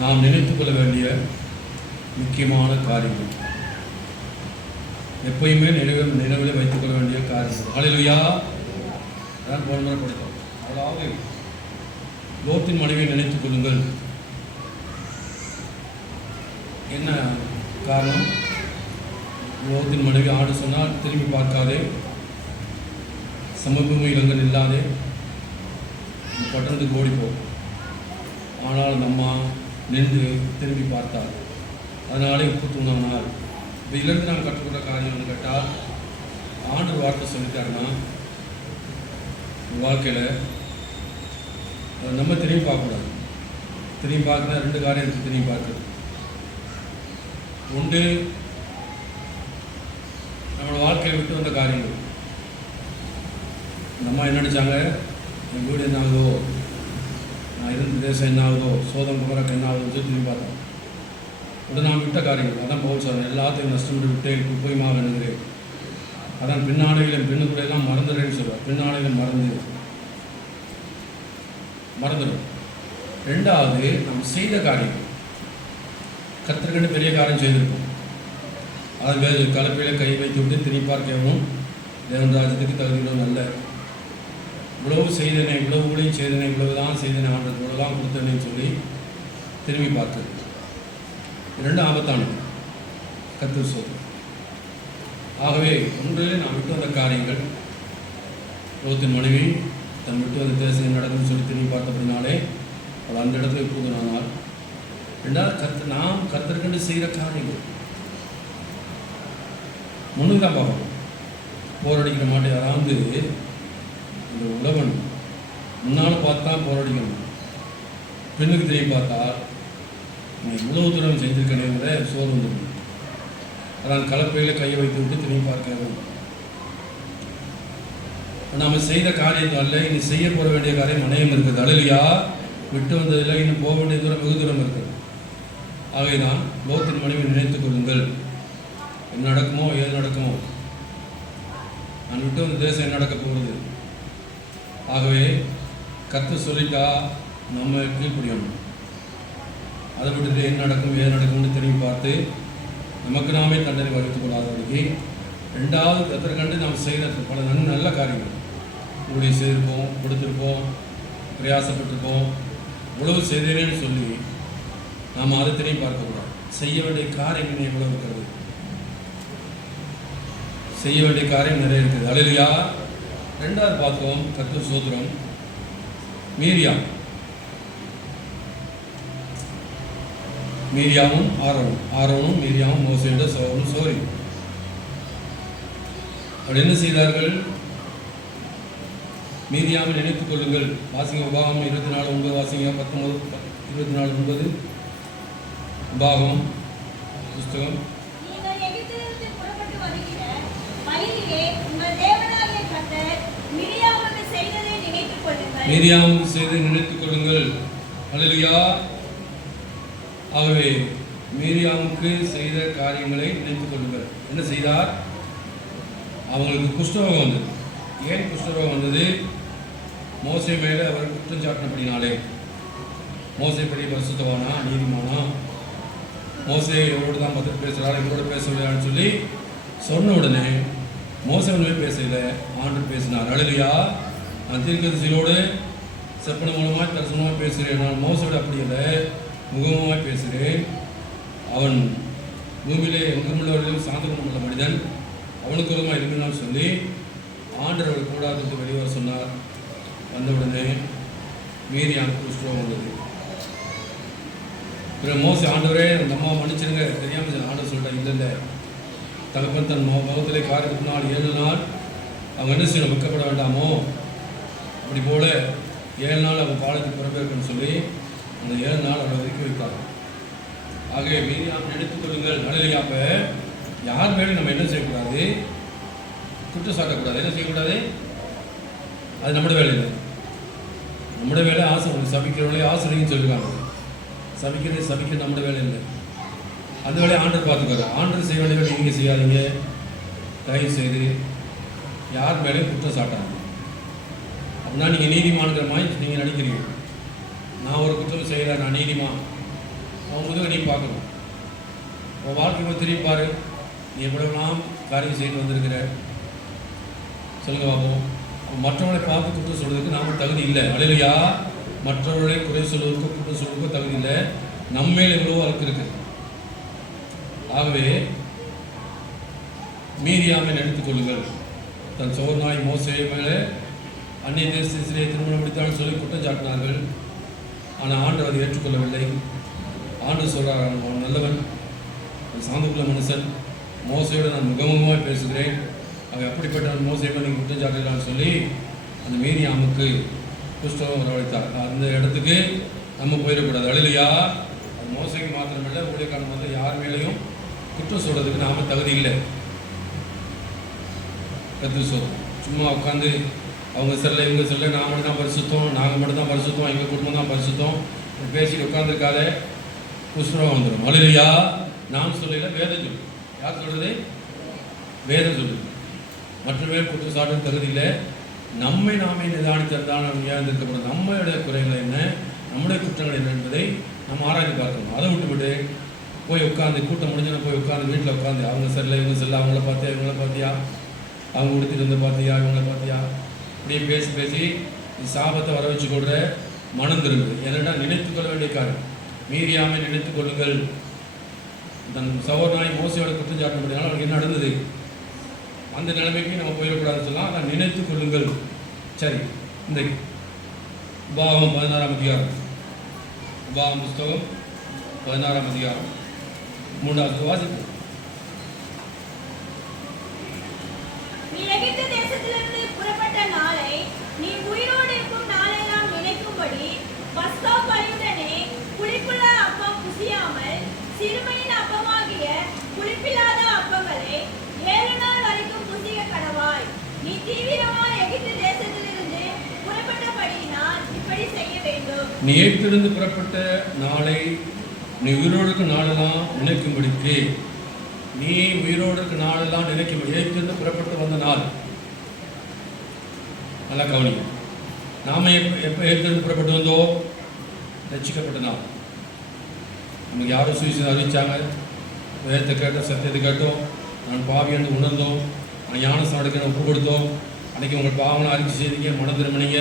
நாம் நினைத்துக் கொள்ள வேண்டிய முக்கியமான காரியங்கள், எப்பயுமே நினைவில் வைத்துக் கொள்ள வேண்டிய காரியங்கள். ஹல்லேலூயா. அதான் போன முறை படித்தோம். அதாவது லோத்தின் மனைவியை நினைத்துக் கொள்ளுங்கள். என்ன காரணம்? லோத்தின் மனைவி ஆடு சொன்னால் திரும்பி பார்க்காதே, சமபூமி இடங்கள் இல்லாதே பட்டணத்துக்கு ஓடிப்போம். ஆனால் அந்த அம்மா நின்று திரும்பி பார்த்தார். அதனாலே உப்பு தூங்கினார். இப்போ இதிலிருந்து நாம் கற்றுக்கொண்ட காரியம்னு கேட்டால், ஆண்டு வார்த்தை சொல்லிட்டாருன்னா வாழ்க்கையில் நம்ம திரும்பி பார்க்கக்கூடாது. திரும்பி பார்க்கணும். ரெண்டு காரியம் திரும்பி பார்க்குறது. ஒன்று, நம்மளோட வாழ்க்கையை விட்டு வந்த காரியங்கள். நம்ம என்ன நினச்சாங்க, என் வீடு என்ன ஆகுதோ, நான் இருந்த தேசம் என்ன ஆகுதோ, சோதம் குமரக்கு என்ன ஆகுதோ திரும்பி பார்த்தோம். உடனே நான் விட்ட காரியங்கள். அதான் பவுல் சொல்கிறேன், எல்லாத்தையும் நஷ்டப்பட்டு விட்டேன், குப்பையுமாக எண்ணுகிறேன். அதான் பின்னாடைகளும் பெண்ணுக்குள்ளையெல்லாம் மறந்துடுறேன்னு சொல்லுவார். பின்னாடைகளும் மறந்துடும். ரெண்டாவது, நாம் செய்த காரியம். கர்த்தருக்கென்று பெரிய காரியம் செய்திருப்போம். அது கலப்பையில் கை வைத்து விட்டு திரும்பி பார்க்கவும் தேவன் ராஜ்யத்துக்கு தகுதியிடும் அல்ல. இவ்வளவு செய்தனே, இவ்வளவு ஊழியம் செய்தனே, இவ்வளவுதான் செய்தனே, ஆண்டது இவ்வளவுதான் கொடுத்தனேன்னு சொல்லி திரும்பி பார்க்குறது. இரண்டு ஆபத்தானது. கர்த்தர் சோதனை. ஆகவே ஒன்று, நாம் விட்டு வந்த காரியங்கள். லோத்தின் மனைவி தன் விட்டு வந்த தேசம் நடக்கும்னு சொல்லி திரும்பி பார்த்தபடினாலே அவள் அந்த இடத்துல போதுனானால். ரெண்டாவது, நாம் கர்த்தருக்கென்று செய்கிற காரியங்கள். முன்னுக்கு தான் பார்க்கணும். போரடிக்கிற மாட்டேன். யாராவது இந்த உலகன் முன்னால் பார்த்தா போரடிக்கணும். பெண்ணுக்கு திரும்பி பார்த்தா நீ இவ்வளவு தூரம் செஞ்சிருக்கனே விட சோறு வந்துடும். அதான் கலப்பையில் கையை வைத்து விட்டு திரும்பி பார்க்க. நாம் செய்த காரியங்கள் அல்ல, இனி செய்ய போட வேண்டிய காரியம் அநேகம் இருக்குது. ஹல்லேலூயா. விட்டு வந்ததில்லை, இன்னும் போக வேண்டிய தூரம் வெகு தூரம் இருக்குது. ஆகையினால் லோத்தின் மனைவி நினைத்துக் கொள்ளுங்கள். என்ன நடக்குமோ, ஏது நடக்குமோ, நான் விட்டு வந்த தேசம் என்ன நடக்க போகிறது. ஆகவே கர்த்தர் சொல்லிட்டா நம்ம கீழ்ப்படியணும். அதை விட்டுட்டு என்ன நடக்கும், ஏது நடக்கும்னு திரும்பி பார்த்து நமக்கு நாமே தண்டனை வகித்துக் கொள்ளாதபடிக்கு. ரெண்டாவது, கர்த்தர் கண்டு நாம் செய்த பல நல்ல காரியங்கள் உங்களுடைய செய்திருப்போம், கொடுத்துருப்போம், பிரயாசப்பட்டிருப்போம். இவ்வளவு செய்தேன்னு சொல்லி நாம் அதை திரும்பி பார்க்கக்கூடாது. செய்ய வேண்டிய காரியங்கள் எவ்வளவு இருக்கிறது. செய்ய வேண்டிய காரியம் நிறைய இருக்குது. ஹல்லேலூயா. ரெண்டாவது பார்த்தோம், கர்த்தர் சோத்திரம். மீரியாவும் ஆரோனும் மீரியாவும் மோசேயோட சகோதரனும் சோரி. அப்படி என்ன செய்தார்கள்? மீரியாவை நினைத்துக் கொள்ளுங்கள். வாசிங்க உபாகம் 24:9. வாசிங்க 19 24:9. உபாகம் புஸ்தகம். மீரியாவுக்கு செய்து நினைத்துக் கொள்ளுங்கள். ஹல்லேலூயா. ஆகவே மீரியாவுக்கு செய்த காரியங்களை நினைத்துக் கொள்ளுங்கள். என்ன செய்தார்? அவங்களுக்கு குஷ்டரோகம் வந்தது. ஏன் குஷ்டரோகம் வந்தது? மோசே மேலே அவர் குற்றம் சாட்டினபடினாலே. மோசே படி பரிசுத்தவானா, நீதிமானா, மோசே இவரோடு தான் பதில் பேசுகிறார், இவரோட பேசவில்லையான்னு சொல்லி சொன்ன உடனே மோசே ஒன்றுமே பேசல, ஆண்டு பேசினார். ஹல்லேலூயா. நான் தீர்க்கதரிசியோடு செப்பன மூலமாக தரிசனமாக பேசுகிறேன். நான் மோசோடு அப்படி இல்லை, முகமாக பேசுகிறேன். அவன் பூமியிலே எங்குமுள்ளவர்களும் சாந்த குணமுள்ள மனிதன், அவனுக்கு விரோதமாக இருக்கணும்னு சொல்லி ஆண்டவர் கூடாதது வெளிவர சொன்னார். வந்தவுடனே மீரியாம் குஷ்டரோகம் வந்தது. பிறகு மோசே, ஆண்டவரே அந்த அம்மா மன்னிச்சிருங்க, தெரியாமல் ஆண்டவர் சொல்லிட்டேன். இல்லை, தகப்பன் தன் முகத்திலே காரியத்துக்கு நாள் 7 நாள் அவங்க என்ன செய்யணும், வெட்கப்பட வேண்டாமோ, அப்படி போல 7 நாள் அவங்க பாலத்துக்கு பிறப்பேற்கன்னு சொல்லி அந்த 7 நாள் அவளை ஒதுக்கி வைத்தாங்க. ஆகவே மீரியாம் நினைத்துக் கொள்ளுங்கள். ஹல்லேலூயா. அப்போ யார் மேலும் நம்ம என்ன செய்யக்கூடாது? குற்றம் சாட்டக்கூடாது. என்ன செய்யக்கூடாது? அது நம்முடைய வேலை இல்லை. நம்முடைய வேலை ஆசை. சபிக்கிறவங்களே ஆசிரியன்னு சொல்லியிருக்காங்க. சபிக்கிறது நம்முடைய வேலை இல்லை. அந்த வேலையை ஆண்டர் பார்த்துக்காரு. ஆண்டர் செய்ய வேண்டிய வேலை நீங்கள் செய்யாதீங்க. தயவு செய்து யார் மேலேயும் குற்றம் சாட்டாங்க. அப்படின்னா நீங்கள் நீதிமான்கிற மாதிரி நீங்கள் நினைக்கிறீங்க. நான் ஒரு குற்றம் செய்கிறேன், நான் நீதிமான், அவன் முதுக நீ பார்க்கணும். உன் வாழ்க்கை திரும்பி பாரு, நீ எவ்வளவுலாம் காரியம் செய்து வந்திருக்கிற. சொல்லுங்க பார்ப்போம். மற்றவர்களை பார்த்து குற்றம் சொல்வதற்கு நாம தகுதி இல்லை. அல்லேலூயா. மற்றவர்களை குறை சொல்வதற்கோ குற்றம் சொல்வதற்கோ தகுதி இல்லை. நம்மேல் எவ்வளவோ அழுக்கு இருக்கு. ஆகவே மீரியாமை நினைத்துக் கொள்ளுங்கள். தன் சோர்நாய் மோசே மேலே அந்நிய தேசத்திலே திருமணம் முடித்தான்னு சொல்லி குற்றம் சாட்டினார்கள். ஆனால் ஆண்டவர் அதை ஏற்றுக்கொள்ளவில்லை. ஆண்டு சொல்கிறார், அவன் நல்லவன், சாந்தகுல மனுஷன், மோசையோடு நான் முகமுகமாக பேசுகிறேன், அவன் அப்படிப்பட்ட மோசையோடு நீங்கள் குற்றம் சாட்டுகிறான்னு சொல்லி அந்த மீரியாமுக்கு குஷ்டரோகம் வரவழைத்தார். அந்த இடத்துக்கு நம்ம போயிடக்கூடாது. அல்லேலூயா. அது மோசைக்கு மாத்திரமில்லை, ஊழியக்காரன் வந்து யார் மேலேயும் குற்றம் சொல்கிறதுக்கு நாம் தகுதி இல்லை. கற்று சொல் சும்மா உட்காந்து அவங்க செல்ல இவங்க செல்ல நான் மட்டும் தான் பரிசுத்தம், நாங்கள் மட்டும் தான் பரிசுத்தம், எங்கள் குடும்பம் தான் பரிசுத்தம் பேசிட்டு உட்காந்துருக்காத, குஷ்டரோகம் வந்துடும். அல்லேலூயா. நான் சொல்லல, வேதம் சொல்லு. யார் சொல்கிறது? வேதம் சொல்லுது. மற்றவே குற்றம் சாட்டும் தகுதி இல்லை. நம்மை நாமே நிதானித்திருந்தால் நம்ம ஏந்திருக்கப்படும். நம்மளுடைய குறைகள் என்ன, நம்முடைய குற்றங்கள் என்ன என்பதை நம்ம ஆராய்ச்சி பார்க்கணும். அதை விட்டுவிட்டு போய் உட்காந்து கூட்டம் முடிஞ்சோன்னு போய் உட்காந்து வீட்டில் உட்காந்து அவங்க செல்ல இவங்க செல்ல, அவங்கள பார்த்தியா இவங்கள பார்த்தியா, அவங்க கொடுத்துட்டு வந்து பார்த்தியா இவங்கள பார்த்தியா, இப்படியே பேசி பேசி சாபத்தை வர வச்சு கொடுற மனம் திரும்புது. ஏன்னா நினைத்து கொள்ள வேண்டிய காரியம். மீரியாமை நினைத்து கொள்ளுங்கள். தன் சகோதரனாய் மோசையோட குற்றம் சாட்டப்படினால அவனுக்கு என்ன நடந்தது, அந்த நிலைமைக்கு நம்ம போயிடக்கூடாதுன்னு சொல்லலாம். அதை நினைத்து கொள்ளுங்கள். சரி, இந்த உபாகம் 16ஆம் அதிகாரம், உபாகம் புஸ்தகம் 16ஆம் அதிகாரம் 3வது வாசிப்பு. நீ எகிப்து தேசத்திலிருந்து புறப்பட்ட நாளை நீ உயிரோடு இருக்கும் நாளெல்லாம் நினைக்கும்படி பஸ்கா பலியுடனே புளிப்புள்ள அப்பம் புசியாமல் சிறுமையின் அப்பமாகிய புளிப்பில்லாத அப்பங்களை 7 நாள் வரைக்கும் புசிக்க கடவாய். நீ தீவிரமாய் எகிப்து தேசத்திலிருந்து புறப்பட்டபடியினால் இப்படி செய்ய வேண்டும். நீ எகிப்திலிருந்து புறப்பட்ட நாளை நீ உயிரோடு இருக்கும் நாளெல்லாம் நினைக்கும்படிக்கு, நீ உயிரோடு இருக்க நாளெல்லாம் நினைக்கும்படி, எகிப்திலிருந்து புறப்பட்டு வந்த நாள். நல்லா கவனிங்க. நாம எப்போ எகிப்திலிருந்து புறப்பட்டு வந்தோம்? ரட்சிக்கப்பட்ட நாள். நமக்கு யாரும் சுவிசேஷம் அறிவிச்சாங்க, வேதத்தை கேட்டோம், சத்தியத்தை கேட்டோம், நான் பாவி என்று உணர்ந்தோம், நான் ஞானஸ்நானம் எடுக்க ஒப்பு கொடுத்தோம். அன்றைக்கி உங்கள் பாவனை அறிக்கை செய்தீங்க, மன திரும்பினீங்க,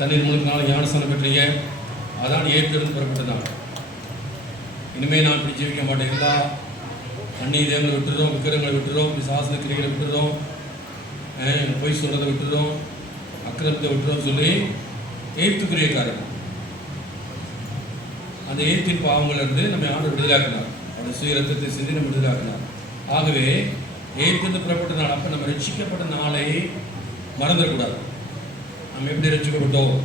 தண்ணீர் மூலத்தினால ஞானஸ்நானம் பெற்றீங்க. அதான் எகிப்திலிருந்து புறப்பட்ட நாள். இனிமேல் நான் இப்படி ஜீவிக்க மாட்டேன், எல்லா அந்நிய தேவங்களை விட்டுறோம், விக்கிரங்களை விட்டுறோம், பிசாசு கிரிகளை விட்டுறோம், பொய் சொல்கிறத விட்டுறோம், அக்கிரமத்தை விட்டுறோம் சொல்லி எகிப்துக்குரிய காரியம். அந்த எகிப்தின் பாவங்களிலிருந்து நம்ம ஆண்டு விடுதலாக்கினார். அவருடைய சுய ரத்தத்தை சிந்தி நம்ம விடுதலாக்கினார். ஆகவே எகிப்திலிருந்து புறப்பட்ட நாள். அப்போ நம்ம ரட்சிக்கப்பட்ட நாளை மறந்துடக்கூடாது. நம்ம எப்படி ரட்சிக்கப்பட்டோம்,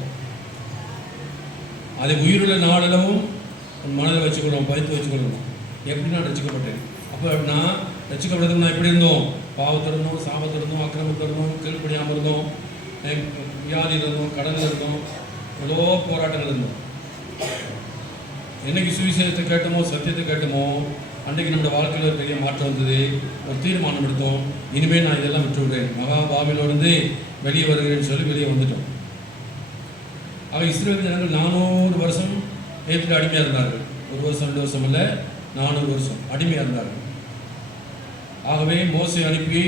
அதை உயிருள்ள நாளிலும் மனதில் வச்சுக்கொள்ளும், பதித்து வச்சுக்கொள்ளணும். எப்படி நான் ரட்சிக்கப்பட்டேன்? அப்போ நான் ரட்சிக்கப்பட்டதுக்கு நான் எப்படி இருந்தோம்? பாவத்தில் இருந்தோம், சாபத்தில் இருந்தோம், அக்கிரமத்தில் இருந்தோம், கீழ்ப்படியாமல் இருந்தோம், வியாதியில் இருந்தோம், கடலில் இருந்தோம், எவ்வளோ போராட்டங்கள் இருந்தோம். என்னைக்கு சுவிசேஷத்தை கேட்டோமோ, சத்தியத்தை கேட்டோமோ, அன்றைக்கு நம்மளோட வாழ்க்கையில் ஒரு பெரிய மாற்றம் வந்தது. ஒரு தீர்மானம் எடுத்தோம், இனிமேல் நான் இதெல்லாம் விட்டு விடுறேன், மகாபாவிலிருந்து வெளியே வருகிறேன்னு சொல்லி வெளியே வந்துட்டோம். ஆக இஸ்ரவேல் ஜனங்கள் 400 வருஷம் எகிப்தில் அடிமையாக இருந்தார்கள். 1 வருஷம் 2 வருஷம் இல்லை, 400 வருஷம் அடிமையாக இருந்தார்கள். ஆகவே மோசை அனுப்பி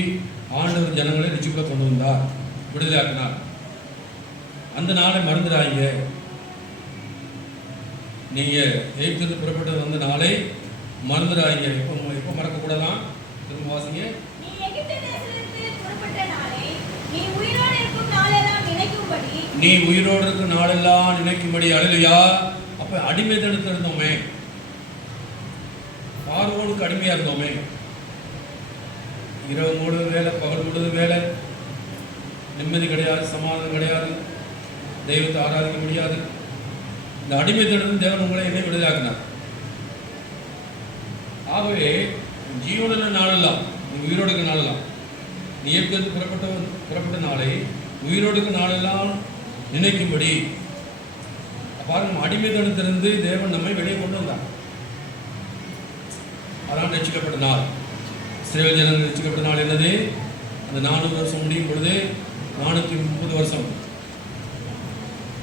ஆண்டவர் ஜனங்களை ரட்சிப்புக்குள்ள கொண்டு வந்தார், விடுதலையாக்கினார். அந்த நாளை மறந்துடாங்க. நீங்கள் எகிப்திலிருந்து புறப்பட்டு வந்த நாளை மறந்துடாங்க. எப்போ மறக்கக்கூடாதான்? திரும்ப வாசிங்க. நீ எகிப்து தேசத்திலிருந்து புறப்பட்ட நாளை நீ உயிரோடு இருக்கும் நாளெல்லாம் நினைக்கும்படி, நீ உயிரோடு இருக்கும் நாளெல்லாம் நினைக்கும்படி. அல்லேலூயா. அப்போ அடிமைத்தனத்தில் இருந்தோமே, பார்வோனுக்கு அடிமையாக இருந்தோமே. இரவு முழுவதும் வேலை, பகல் முழுவதும் வேலை, நிம்மதி கிடையாது, சமாதானம் கிடையாது, தெய்வத்தை ஆராதிக்க முடியாது. இந்த அடிமைத்தனத்தின் தேவன் உங்களை என்னை விடுதலாக்கினார். ஆகவே ஜீவனுள்ள நாளெல்லாம், நீ உயிரோடுக்கு நாளெல்லாம், நீ ஏற்கனவே புறப்பட்ட நாளை உயிரோடுக்கு நாளெல்லாம் நினைக்கும்படி. பாருங்க, அடிமைத்தனத்திலிருந்து தேவன் நம்மை வெளியே கொண்டு வந்தார். அதான் ரட்சிக்கப்பட்ட நாள். இஸ்ரவேல் ஜனங்கள் ரட்சிக்கப்பட்ட நாள் என்னது? அந்த 400 வருஷம் முடியும் பொழுது 430 வருஷம்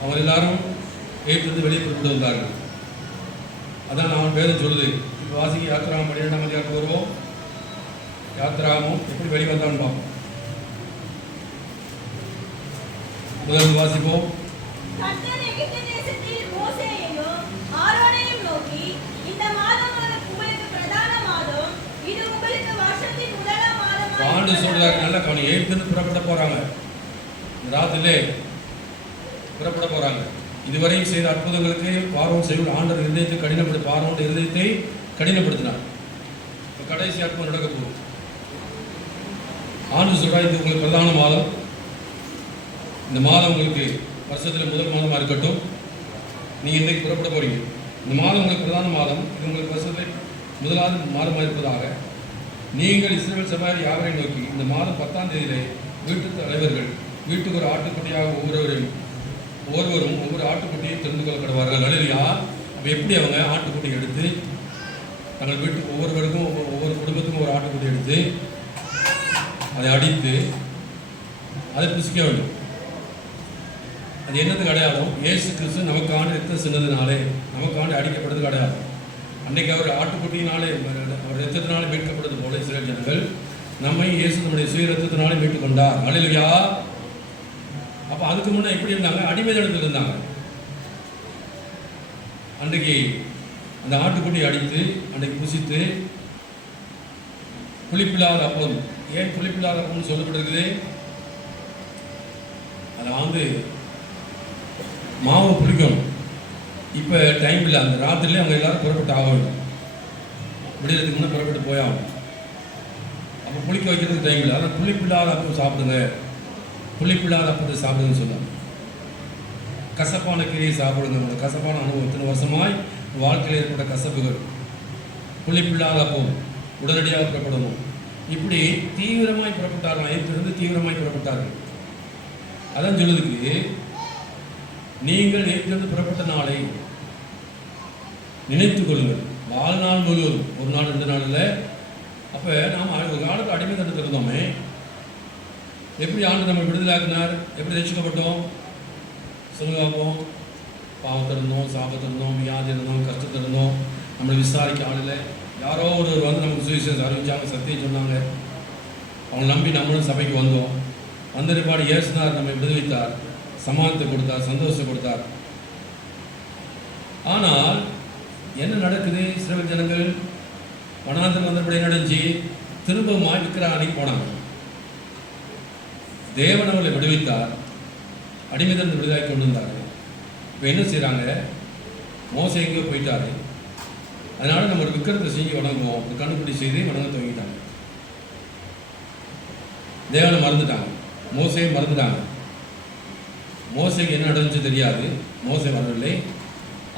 அவங்க எல்லாரும் எகிப்திலிருந்து வெளியே கொண்டு வந்தார்கள். அதான் நான் வேதம் சொல்லுது. இப்போ வாசிக்க யாத்திராமம் 12ஆம் அதிகாரத்துக்கு வருவோம். யாத்திராமம் எப்படி வெளிவந்தான்னு பார்ப்போம். முதல் வாசிப்போம். கர்த்தர் எகிப்து தேசத்தில் மோசேயையும் ஆரோனையும் நோக்கி, இந்த மாதம் உங்களுக்கு பிரதான மாதம், இது உங்களுக்கு வருஷத்தின் முதலாம் மாதமாய் ஆண்டு சொல்றாரு. நல்ல கவனி. எகிப்திலிருந்து புறப்பட போறாங்க. இந்த ராத்திரிலே புறப்பட போறாங்க. இதுவரையும் செய்த அற்புதங்களுக்கு பார்வோன் செய்யும் ஆண்டவர் இருதயத்தை பார்வோன் இருதயத்தை கடினப்படுத்தினார். இப்போ கடைசி அற்புதம் நடக்க போகுது. ஆண்டு சொல்றா, இது உங்களுக்கு பிரதான மாதம். இந்த மாதம் உங்களுக்கு வருஷத்தில் முதல் மாதமாக இருக்கட்டும். நீங்கள் இன்றைக்கு புறப்பட போறீங்க. இந்த மாதம் உங்களுக்கு பிரதான மாதம். இது உங்களுக்கு வருஷத்தில் முதலாவது மாதமாக இருப்பதாக நீங்கள் இஸ்ரவேல் சபையார் யாவரையும் நோக்கி, இந்த மாதம் 10ஆம் தேதியிலே வீட்டு தலைவர்கள் வீட்டுக்கு ஒரு ஆட்டுக்குட்டியாக ஒவ்வொருவரும் ஒவ்வொரு ஆட்டுக்குட்டியும் தெரிந்து கொள்ளப்படுவார்கள். அல்லேலூயா. அப்போ எப்படி அவங்க ஆட்டுக்குட்டியை எடுத்து தங்கள் வீட்டுக்கு ஒவ்வொருவருக்கும் ஒவ்வொரு குடும்பத்துக்கும் ஒரு ஆட்டுக்குட்டி எடுத்து அதை அடித்து அதை புசிக்க வேண்டும். அது என்னதுக்கு அடையாளம்? இயேசு கிறிஸ்து நமக்கான ரத்தம் சின்னதுனாலே, நமக்கான அடிக்கப்படுறதுக்கு அடையாளம். அன்றைக்கு அவர் ஆட்டுக்குட்டியினாலே, அவர் ரத்தத்தினாலே மீட்கப்படுறது போல இஸ்ரவேல் ஜனங்கள் நம்மை இயேசு நம்முடைய சுய ரத்தத்தினாலே மீட்டுக் கொண்டார். அல்லேலூயா. அப்போ அதுக்கு முன்னே எப்படி இருந்தாங்க? அடிமை தனத்தில் இருந்தாங்க. அன்றைக்கு அந்த ஆட்டுக்குட்டியை அடித்து அன்றைக்கு புசித்து புளிப்பில்லாத அப்பம். ஏன் புளிப்பில்லாத அப்பம்னு சொல்லப்பட்டிருக்குது? அதில் மாவு புளிக்கணும். இப்போ டைம் இல்லை. அந்த ராத்திரிலே அவங்க எல்லாரும் புறப்பட்டு ஆக வேண்டும். விடுறதுக்கு முன்னே புறப்பட்டு போயாகணும். அப்போ புளிக்க வைக்கிறதுக்கு டைம் இல்லை. அதான் புளிப்பில்லாத அப்பம் சாப்பிடுங்க, புளிப்பில்லாத அப்பத்தை சாப்பிடுங்கன்னு சொல்லுவாங்க. கசப்பான கீரையை சாப்பிடுங்க. உங்களோட கசப்பான அனுபவம் இத்தனை வருஷமாய் வாழ்க்கையில் ஏற்பட்ட கசப்புகள், புளிப்பில்லாத அப்பம் உடனடியாக புறப்படணும். இப்படி தீவிரமாய் புறப்பட்டார்கள். நேற்றிலிருந்து தீவிரமாய் புறப்பட்டார்கள். அதான் சொல்லுதுக்கு, நீங்கள் நேற்றிலிருந்து புறப்பட்ட நாளை நினைத்துக் கொள்ளுங்கள். வாழ்நாள் முழுவதும், ஒரு நாள் 2 நாள் இல்லை. அப்போ நாம் ஒரு காலத்துக்கு அடிமை தடுத்து இருந்தோமே, எப்படி ஆண்டு நம்ம விடுதலாக்கினார்? எப்படி ரசிக்கப்பட்டோம்? சொல்லுவாப்போம். பாவத்தில் இருந்தோம், சாபத்தில் இருந்தோம், வியாதி இருந்தோம், கஷ்டத்தில் இருந்தோம். நம்மளை விசாரிக்க ஆளில் யாரோ ஒருவர் வந்து நமக்கு சுவிசேஷம் அறிவிச்சாங்க, சத்தியம் சொன்னாங்க. அவங்களை நம்பி நம்மளும் சபைக்கு வந்தோம். வந்த பாடு இயேசுனார் நம்மை விடுவித்தார், சமாதானத்தை கொடுத்தார், சந்தோஷத்தை கொடுத்தார். ஆனால் என்ன நடக்குது? இஸ்ரவேல் ஜனங்கள் வனாந்தரம் வந்தபடி நடந்துச்சு. திரும்பவும் விக்கிரகாணிக்கு போனாங்க. தேவன் அவர்களை விடுவித்தார், அடிமைதன் விடுதலை கொண்டு வந்தார். இப்போ என்ன செய்கிறாங்க? மோசே எங்கேயோ போயிட்டாரு. அதனால நம்ம ஒரு விக்கிரத்தை செஞ்சு வணங்குவோம், ஒரு கண்டுபிடி செய்து வணங்க துவங்கிட்டாங்க. தேவனை மறந்துட்டாங்க, மோசையை மறந்துட்டாங்க. மோசைக்கு என்ன நடந்துச்சு தெரியாது, மோசை வரவில்லை.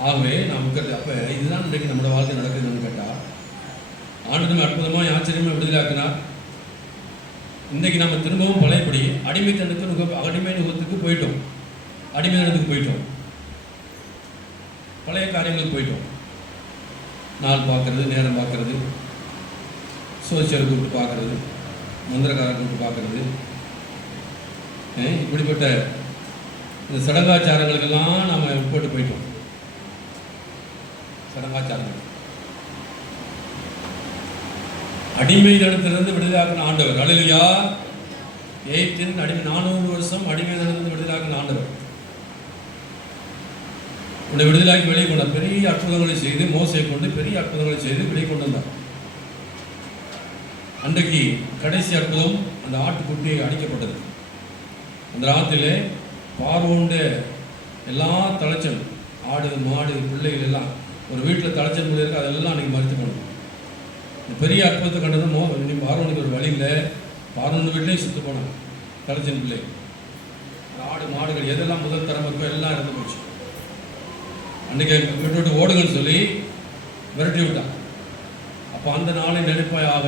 ஆகவே நான் விற்கிறது. அப்போ இதுதான் இன்றைக்கு நம்மளோட வாழ்க்கை நடக்குதுன்னு கேட்டால், ஆண்டவன் அற்புதமாக ஆச்சரியமாக விடுதலாக்கினார். இன்றைக்கி நம்ம திரும்பவும் பழையபடி அடிமை நுகத்துக்கு போயிட்டோம், அடிமைத்தனத்துக்கு போயிட்டோம், பழைய காரியங்களுக்கு போயிட்டோம். நாள் பார்க்கறது, நேரம் பார்க்கறது, சோசியல் கூப்பிட்டு பார்க்கறது, மந்திரக்காரர் கூப்பிட்டு பார்க்கறது, இப்படிப்பட்ட இந்த சடங்காச்சாரங்களுக்கெல்லாம் நாம் உட்பட்டு போயிட்டோம். சடங்காச்சாரங்கள் அடிமைதனத்திலிருந்து விடுதலாக்கின ஆண்டவர். அல்லேலூயா. எகிப்தின் அடிமை 400 வருஷம் அடிமைதனத்திலிருந்து விடுதலாக்கின ஆண்டவர் உடைய விடுதலாக்கி வெளியே கொண்டார். பெரிய அற்புதங்களை செய்து மோசையை கொண்டு பெரிய அற்புதங்களை செய்து வெளியே கொண்டு வந்தார். அன்றைக்கு கடைசி அற்புதம் அந்த ஆட்டுக்குட்டி அடிக்கப்பட்டது. அந்த ராத்திரிலே பார்வோண்ட எல்லா தலைச்சல், ஆடு மாடு பிள்ளைகள் எல்லாம் ஒரு வீட்டில் தலைச்சல் முடி இருக்கு, அதெல்லாம் அன்றைக்கி மறுத்து போனோம். இந்த பெரிய அற்புதத்தை கண்டதும் பார்வனுக்கு ஒரு வழி இல்லை. பார்வன் வீட்டிலையும் சுற்று போனாங்க தலைச்சல் பிள்ளை. ஆடு மாடுகள் எதெல்லாம் முதல் தரம் இருக்கோ எல்லாம் இறந்து போச்சு. அன்றைக்கி விட்டு விட்டு ஓடுங்கன்னு சொல்லி விரட்டி விட்டான். அப்போ அந்த நாளை நினைப்பாயாக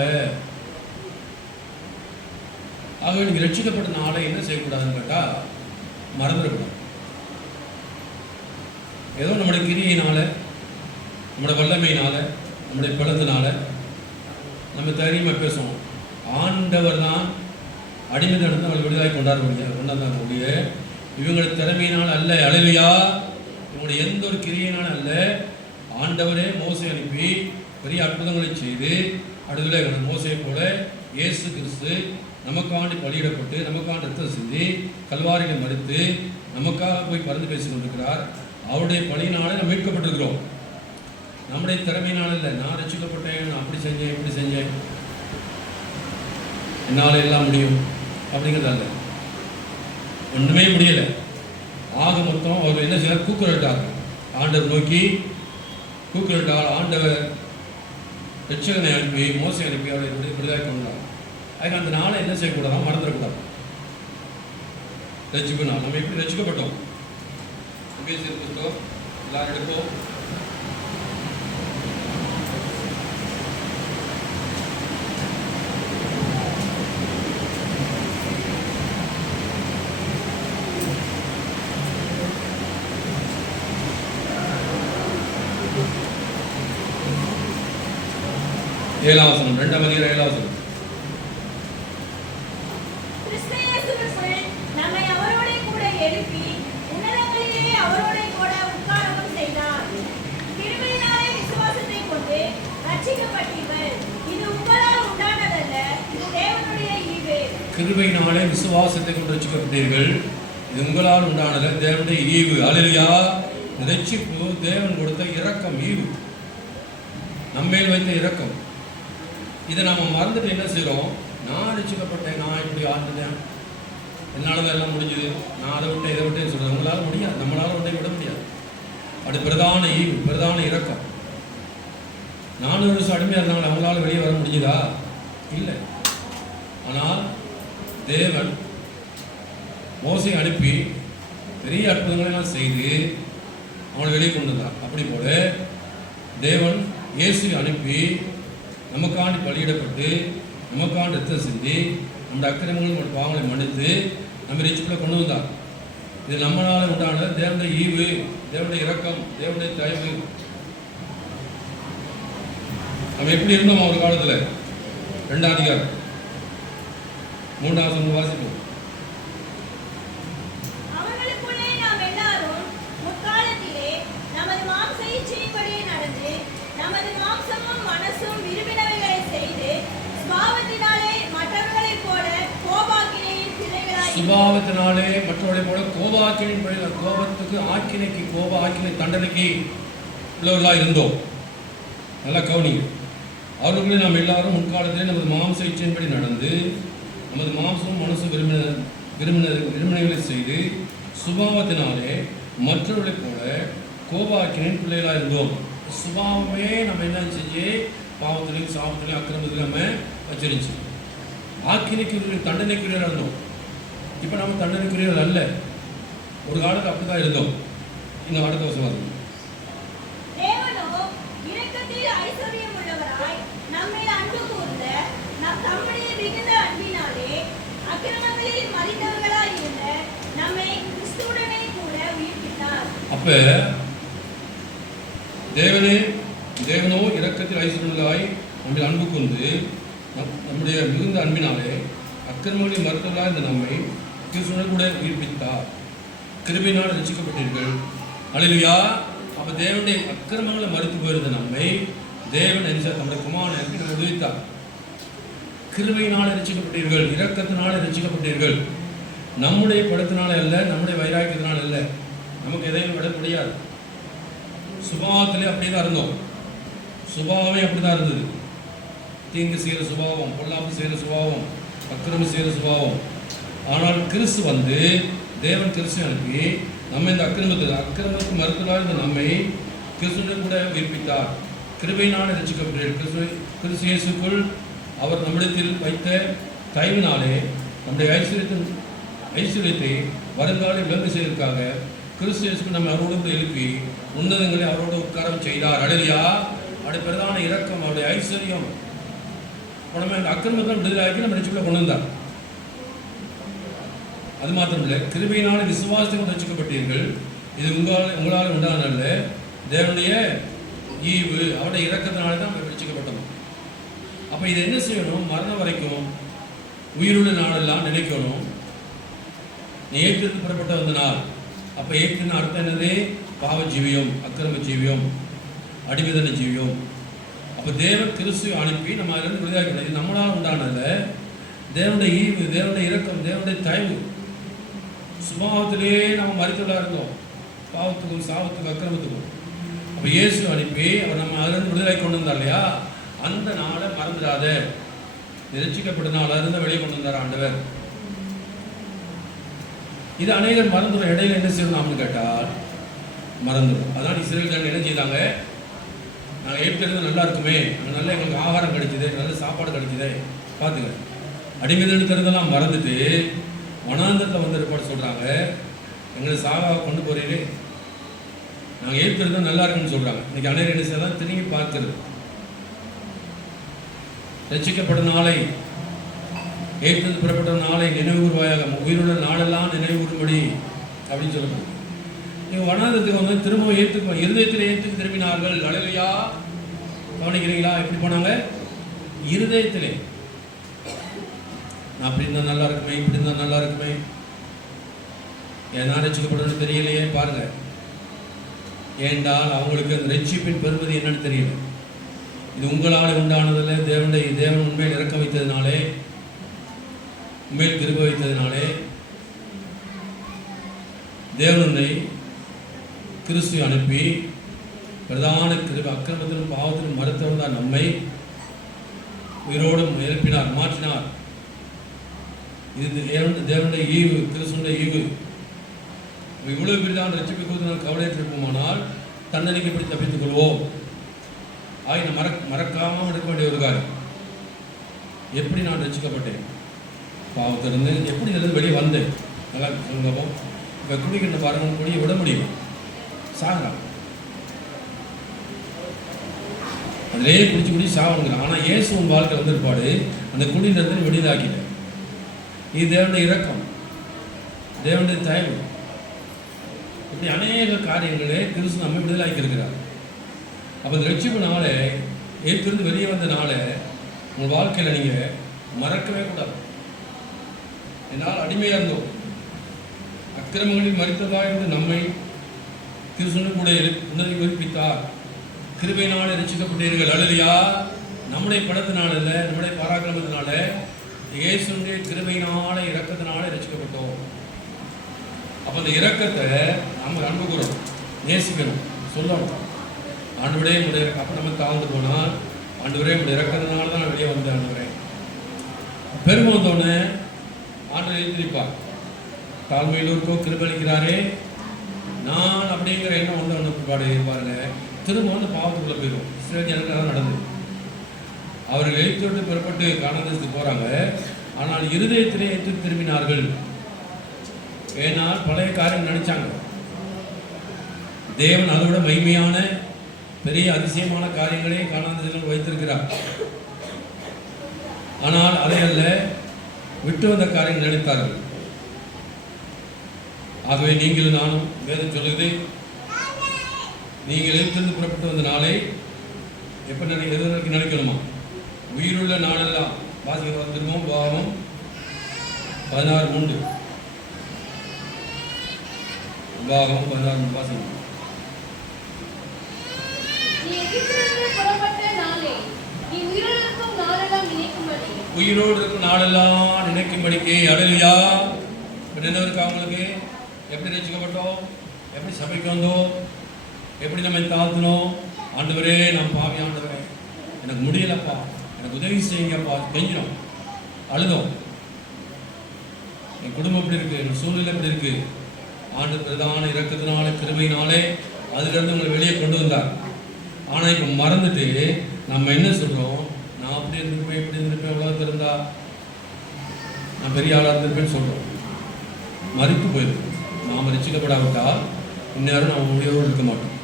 நீங்கள் ரட்சிக்கப்பட்ட நாளை என்ன செய்யக்கூடாதுன்னு கேட்டால் மறந்துடக்கூடாது. ஏதோ நம்முடைய கிரியினால, நம்முடைய வல்லமையினால, நம்முடைய பலத்தினால நம்ம தைரியமாக பேசுவோம். ஆண்டவர் தான் அடிமைத்தனத்தை அவள் விடுதலை கொண்டாந்தாங்க முடிய இவங்களுடைய திறமையினால் அல்ல. அல்லேலூயா. இவங்களுடைய எந்த ஒரு கிரியினாலும் அல்ல, ஆண்டவரே மோசே அனுப்பி பெரிய அற்புதங்களை செய்து அடுவில் மோசையை போல இயேசு கிறிஸ்து நமக்காண்டி பலியிடப்பட்டு நமக்காண்டி ரத்தம் சிந்தி கல்வாரியில் மறித்து நமக்காக போய் பறந்து பேசி கொண்டிருக்கிறார். அவருடைய பலியினாலே நம்ம மீட்கப்பட்டிருக்கிறோம். நம்முடைய திறமையினால இல்லை. நான் ரசிக்கப்பட்டேன், நான் அப்படி செஞ்சேன் இப்படி செஞ்சேன், என்னால் எல்லாம் முடியும் அப்படிங்கிறது அல்ல. ஒன்றுமே முடியலை. ஆக மொத்தம் அவர் என்ன செய்தார்? கூக்குரலிட்டார். ஆண்டவர் நோக்கி கூக்குரலிட்டார். ஆண்டவர் ரட்சகனை அனுப்பி மோசை அனுப்பி அவரை விடுதலை கொண்டார். அதுக்கு அந்த நாளை என்ன செய்யக்கூடாது? மறந்துடக்கூடாது. ரட்சிப்பு நாள். நம்ம எப்படி ரட்சிக்கப்பட்டோம்? புத்தகம் எல்லாரும் எடுப்போம். ஏழாம் வசனம், 2 அதிகாரம் 7ஆம் வசனம். நம்மை அவரோட கூட எழுப்பி உன்னதங்களிலே அவரோட கூட உட்காரவும் செய்தார். கிருபையினாலே விசுவாசத்தை கொண்டு ரட்சிக்கப்பட்டீர்கள். இது உங்களால் உண்டானதல்ல, இது தேவனுடைய ஈவு. கிருபையினாலே விசுவாசத்தை கொண்டு ரட்சிக்கப்பட்டீர்கள். இது உங்களால் உண்டானது, தேவனுடைய ஈவு. அல்லேலூயா. ரட்சிப்பு தேவன் கொடுத்த இரக்கம், ஈவு, நம்மேல் வைத்த இரக்கம். இதை நாம் மறந்துட்டு என்ன செய்கிறோம்? நான் ரட்சிக்கப்பட்டேன், நான் இப்படி ஆண்டுட்டேன், என்னால் தான் எல்லாம் முடிஞ்சுது, நான் அதை விட்டேன் இதை விட்டேன்னு சொல்கிறேன். உங்களால் முடியாது, நம்மளால் ஒன்றை விட முடியாது. அது பிரதான ஈவு, பிரதான இரக்கம். 400 வருஷம் அடிமையாக இருந்தாங்க, அவங்களால வெளியே வர முடியுதா? இல்லை. ஆனால் தேவன் மோசை அனுப்பி பெரிய அற்புதங்களெல்லாம் செய்து அவங்களை வெளியே கொண்டு வந்தார். அப்படி போல தேவன் இயேசு அனுப்பி நமக்காண்டி பலியிடப்பட்டு நமக்காண்டி ரத்தம் சிந்தி நம்ம அக்கிரமங்களும் நம்ம பாவங்களை மன்னித்து நம்ம ரட்சிப்பில் கொண்டு வந்தார். இது நம்மளால் உண்டான தேவனுடைய ஈவு, தேவனுடைய இரக்கம், தேவனுடைய தயவு. நம்ம எப்படி இருந்தோம் ஒரு காலத்தில்? 2ஆம் அதிகாரம் 3ஆம் வசனம் வாசிப்போம். சுபாவத்தினாலே மற்றவர்களை போல கோபாக்கினின் பிள்ளைகள், கோபத்துக்கு ஆக்கினைக்கு, கோப ஆக்கினை தண்டனைக்கு உள்ளவர்களாக இருந்தோம். நல்லா கவனிங்க. அவர்களுக்குள்ளே நாம் எல்லாரும் முன்காலத்திலே நமது மாம்ச இச்சையின்படி நடந்து நமது மாம்சமும் மனசும் விரும்பினங்களை செய்து சுபாவத்தினாலே மற்றவர்களைப் போல கோபாக்கினின் பிள்ளைகளாக இருந்தோம். சுபாவமே நம்ம என்ன செஞ்சு பாவத்திலையும் சாபத்திலையும் அக்கிரமத்திலையும் நம்ம வச்சிருச்சு. ஆக்கினைக்குரிய தண்டனைக்குரியவராக இருந்தோம். இப்போ நம்ம தண்டனைக்குரியவர்கள் அல்ல. ஒரு காலத்தில் அப்படி தான் இருந்தோம். இன்னும் அடுத்த வருஷம் வரும். அப்ப தேவனோ இரக்கத்தில் ஐஸ்வர்யங்களாய் நம்முடைய அன்பு கொண்டு நம்முடைய மிகுந்த அன்பினாலே அக்கிரமங்களை மறுத்தவர்களாக இந்த நம்மை கிறிஸ்துவுடன் கூட உயிர்ப்பித்தார். கிருபையினால் ரட்சிக்கப்பட்டீர்கள். அல்லேலூயா. அப்போ தேவனுடைய அக்கிரமங்களை மறுத்து போயிருந்த நம்மை தேவன் நம்முடைய குமாரனை அனுப்பி நம்ம விடுவித்தார். கிருபையினால் ரட்சிக்கப்பட்டீர்கள், இரக்கத்தினால் ரட்சிக்கப்பட்டீர்கள். நம்முடைய படத்தினால அல்ல, நம்முடைய வைராக்கியத்தினால் அல்ல. நமக்கு எதையும் விட முடியாது. சுபாவத்திலே அப்படி தான் இருந்தோம். சுபாவமே அப்படி தான் இருந்தது. தீங்கு செய்கிற சுபாவம், பொல்லாப்பு செய்கிற சுபாவம், அக்கிரமம் செய்கிற சுபாவம். ஆனால் கிறிஸ்து வந்து தேவன் கிறிஸ்து அனுப்பி நம்ம இந்த அக்கிரமத்துக்கு மறுத்தலாக இருந்த நம்மை கிறிஸ்துடன் கூட உயிர்ப்பித்தார். கிருபையினால் ரட்சிக்கப்பட்டீர்கள். கிறிஸ்து இயேசுக்குள் அவர் நம்மிடத்தில் வைத்த தயவினாலே நம்முடைய ஐஸ்வர்யத்தை வருங்கால விளங்கு செய்வதற்காக கிறிஸ்து இயேசுக்குள் நம்ம அவரோடு எழுப்பி உன்னதங்களை அவரோடு உட்காரம் செய்தார். அல்லேலூயா. அவருடைய பிரதான இரக்கம், அவருடைய ஐஸ்வர்யம், நம்ம அந்த அக்கிரமத்தில் விடுதலாக்கி நம்ம ரட்சிப்பில் கொண்டு வந்தார். அது மாத்திரமில்லை, கிருபையினால் விசுவாசத்தை ரட்சிக்கப்பட்டீர்கள். இது உங்களால் உண்டானல்ல, தேவனுடைய ஈவு, அவருடைய இரக்கத்தினாலே தான் நம்ம ரட்சிக்கப்பட்டோம். அப்போ இதை என்ன செய்யணும்? மரணம் வரைக்கும் உயிருள்ள நாளெல்லாம் நினைக்கணும். நீ ஏற்றிற்கு புறப்பட்ட வந்த நாள். அப்போ ஏற்றின அர்த்தம் என்னது? பாவ ஜீவியம், அக்கிரம ஜீவியம். அடிமைதன ஜீவியம். அப்போ தேவன் கிறிஸ்துவை அனுப்பி நம்ம அதிலிருந்து விடுதலை. இது நம்மளால் உண்டானதில்ல, தேவனுடைய ஈவு, தேவனுடைய இரக்கம், தேவனுடைய தயவு. சுபாவத்திலேயே நம்ம மரித்தவர்களாக இருந்தோம், பாவத்துக்கும் சாவத்துக்கும் அக்கிரமத்துக்கும். அப்போ இயேசு அனுப்பி அவர் நம்ம அதிலிருந்து விடுதலை கொண்டு வந்தார் இல்லையா, அந்த நாளை மறந்துடாத. ரட்சிக்கப்பட்ட நாள் இருந்து வெளியே கொண்டு வந்தார் ஆண்டவர். இது அநேகர் மறந்துடும். இடையில என்ன செய்யணும்னு கேட்டால் மறந்துடும். அதான் இஸ்ரவேலர்கள் என்ன செய்தாங்க, நாங்கள் ஏற்கனவே நல்லா இருக்குமே, நல்ல எங்களுக்கு ஆகாரம் கிடைக்குது, நல்ல சாப்பாடு கிடைக்குது, பார்த்துக்க அடிமைதெடுக்கிறதெல்லாம் மறந்துட்டு வனாந்தரத்தில் வந்து ரிப்போர்ட் சொல்கிறாங்க, எங்களை சாகாவை கொண்டு போகிறீங்களே, நாங்கள் ஏற்கனவே நல்லா இருக்குன்னு சொல்கிறாங்க. இன்றைக்கி அநேகர் என்ன செய்யலாம், திரும்பி பார்க்கிறது. ரட்சிக்கப்பட்ட நாளை, ஏற்று புறப்பட்ட நாளை நினைவுவாயாக, உயிருள்ள நாளெல்லாம் நினைவுறும்படி அப்படின்னு சொல்லப்படுது. நீங்கள் வனாந்தரத்துக்கு வந்து திரும்பவும் ஏற்றுக்குவோம், இருதயத்தில் ஏற்றுக்கு திரும்பினார்கள். அல்லேலூயா. கவனிக்கிறீங்களா? எப்படி போனாங்க? இருதயத்திலே. நான் அப்படி இருந்தால் நல்லா இருக்குமே, இப்படி இருந்தால் நல்லா இருக்குமே, ஏன்னா ரட்சிக்கப்படுறது தெரியலையே. பாருங்க, ஏண்டால் அவங்களுக்கு அந்த ரட்சிப்பின் பெருமதி என்னன்னு தெரியல. இது உங்களால் உண்டானதில் தேவன் உண்மையில் இறக்க வைத்ததினாலே, உண்மையில் கிருபை வைத்ததினாலே தேவனை கிறிஸ்துவை அனுப்பி பிரதான கிருபை அக்கிரமத்திலும் பாவத்திலும் மறுத்தவர் தான் நம்மை உயிரோடும் எழுப்பினார், மாற்றினார். இது தேவனுடைய ஈவு, கிறிஸ்துடைய ஈவு. இவ்வளவு பெரிதான ரட்சிப்பை குறித்து நாம் கவலையற்றிருப்போமானால் தண்டனைக்கு எப்படி தப்பித்துக் கொள்வோம்? ஆகிய மறக்காமல் எடுக்க வேண்டிய ஒரு காரியம், எப்படி நான் ரட்சிக்கப்பட்டேன், பாவத்திலிருந்து எப்படி இதிலிருந்து வெளியே வந்தேன். நல்லா சொல்லுங்க. இப்போ குடிக்கின்ற பாருங்க, குடியை விட முடியும், சாகிறான், அதிலே குடிச்சு சாகணுங்கிறான். ஆனால் இயேசுவின் வாழ்க்கை வந்திருப்பாடு அந்த குடியிலிருந்து வெளியிலாக்கிட்டேன். இது தேவனுடைய இரக்கம், தேவனுடைய தயவு. இப்படி அநேக காரியங்களே கிறிஸ்து நம்மை விடுதலாக்கி இருக்கிறார். அப்போ இந்த ரட்சிப்பு நாளை, ஏற்றிருந்து வெளியே வந்த நாளை உங்கள் வாழ்க்கையில் நீங்கள் மறக்கவே கூடாது. என்னால் அடிமையாக இருந்தோம், அக்கிரமங்களில் மரித்ததாக இருந்து நம்மை கிறிஸ்துவின் கூட உன்னதி உயிர்ப்பித்தார். கிருபையினாலே ரட்சிக்கப்பட்டீர்கள். அல்லேலூயா. நம்முடைய படத்தினால இல்லை, நம்முடைய பராக்கிரமத்தினால, இயேசுவினுடைய கிருபையினாலே இரக்கத்தினாலே ரட்சிக்கப்பட்டோம். அப்போ அந்த இரக்கத்தை நம்ம அன்பு கூறணும், நேசிக்கணும், சொல்லணும். ஆண்டவரே உடைய இறக்கம். அப்போ நம்ம தாழ்ந்து போனால், ஆண்டவரே உடைய இறக்கத்தினால தான் நான் வெளியே வந்தேன். ஆண்டவரே பெருமை வந்தோடனே ஆண்டவர் எழுந்திருப்பார். தாழ்மையிலோருக்கோ கிருபளிக்கிறாரே நான் அப்படிங்கிற எண்ணம் வந்து அவனுக்கு பாடு பாருங்க, திரும்ப வந்து பாவத்துக்குள்ளே போயிடும். இஸ்ரவேல் ஜனங்களுக்கு தான் நடந்தது. அவர்கள் எழுத்தோடு புறப்பட்டு கானாதேசத்துக்கு போகிறாங்க. ஆனால் இருதயத்திலே ஏற்று திரும்பினார்கள். ஏனால் பழைய காரியம் நினைச்சாங்க. தேவன் அதை விட மகிமையான பெரிய அதிசயமான காரியங்களே கானாதேசத்தில் வைத்திருக்கிறார். ஆனால் அதை அல்ல, விட்டு வந்த காரியம் நினைத்தார்கள். ஆகவே நீங்களும் நானும், வேதம் சொல்லுது, நீங்கள் எழுத்திருந்து புறப்பட்டு வந்த நாளை எப்போ எது நினைக்கணுமா? உயிருள்ள நாளெல்லாம். வாசிக்க வந்துருமோ? பாவம் 16:3. பாகம் 16 வாசிக்கணும். உயிரோடு இருக்கும் நாளெல்லாம் நினைக்கும்படிக்கு. அல்லேலூயா. என்ன இருக்கு அவங்களுக்கு? எப்படி ரட்சிக்கப்பட்டோம், எப்படி சபைக்கு வந்தோம், எப்படி நம்ம தாழ்த்தினோம். ஆண்டவரே நான் பாவி, ஆண்டவரே எனக்கு முடியலப்பா, எனக்கு உதவி செய்யுங்கப்பா, கெஞ்சினோம், அழுதோம். என் குடும்பம் எப்படி இருக்கு, என் சூழ்நிலை எப்படி இருக்கு. ஆண்டு பிரதான இரக்கத்தினால கிருபையினாலே அதிலிருந்து உங்களை வெளியே கொண்டு வந்தார். ஆனால் இப்போ மறந்துட்டு நம்ம என்ன சொல்கிறோம், நான் அப்படி இருந்திருப்பேன், இப்படி இருந்திருப்பேன், உலகத்தில் இருந்தா நான் பெரிய ஆளாக இருந்திருப்பேன்னு சொல்கிறோம். மறித்து போயிருக்கோம். நாம் ரட்சிக்கப்படாவிட்டால் இந்நேரம் நாம் உயிரோடு இருக்க மாட்டோம்.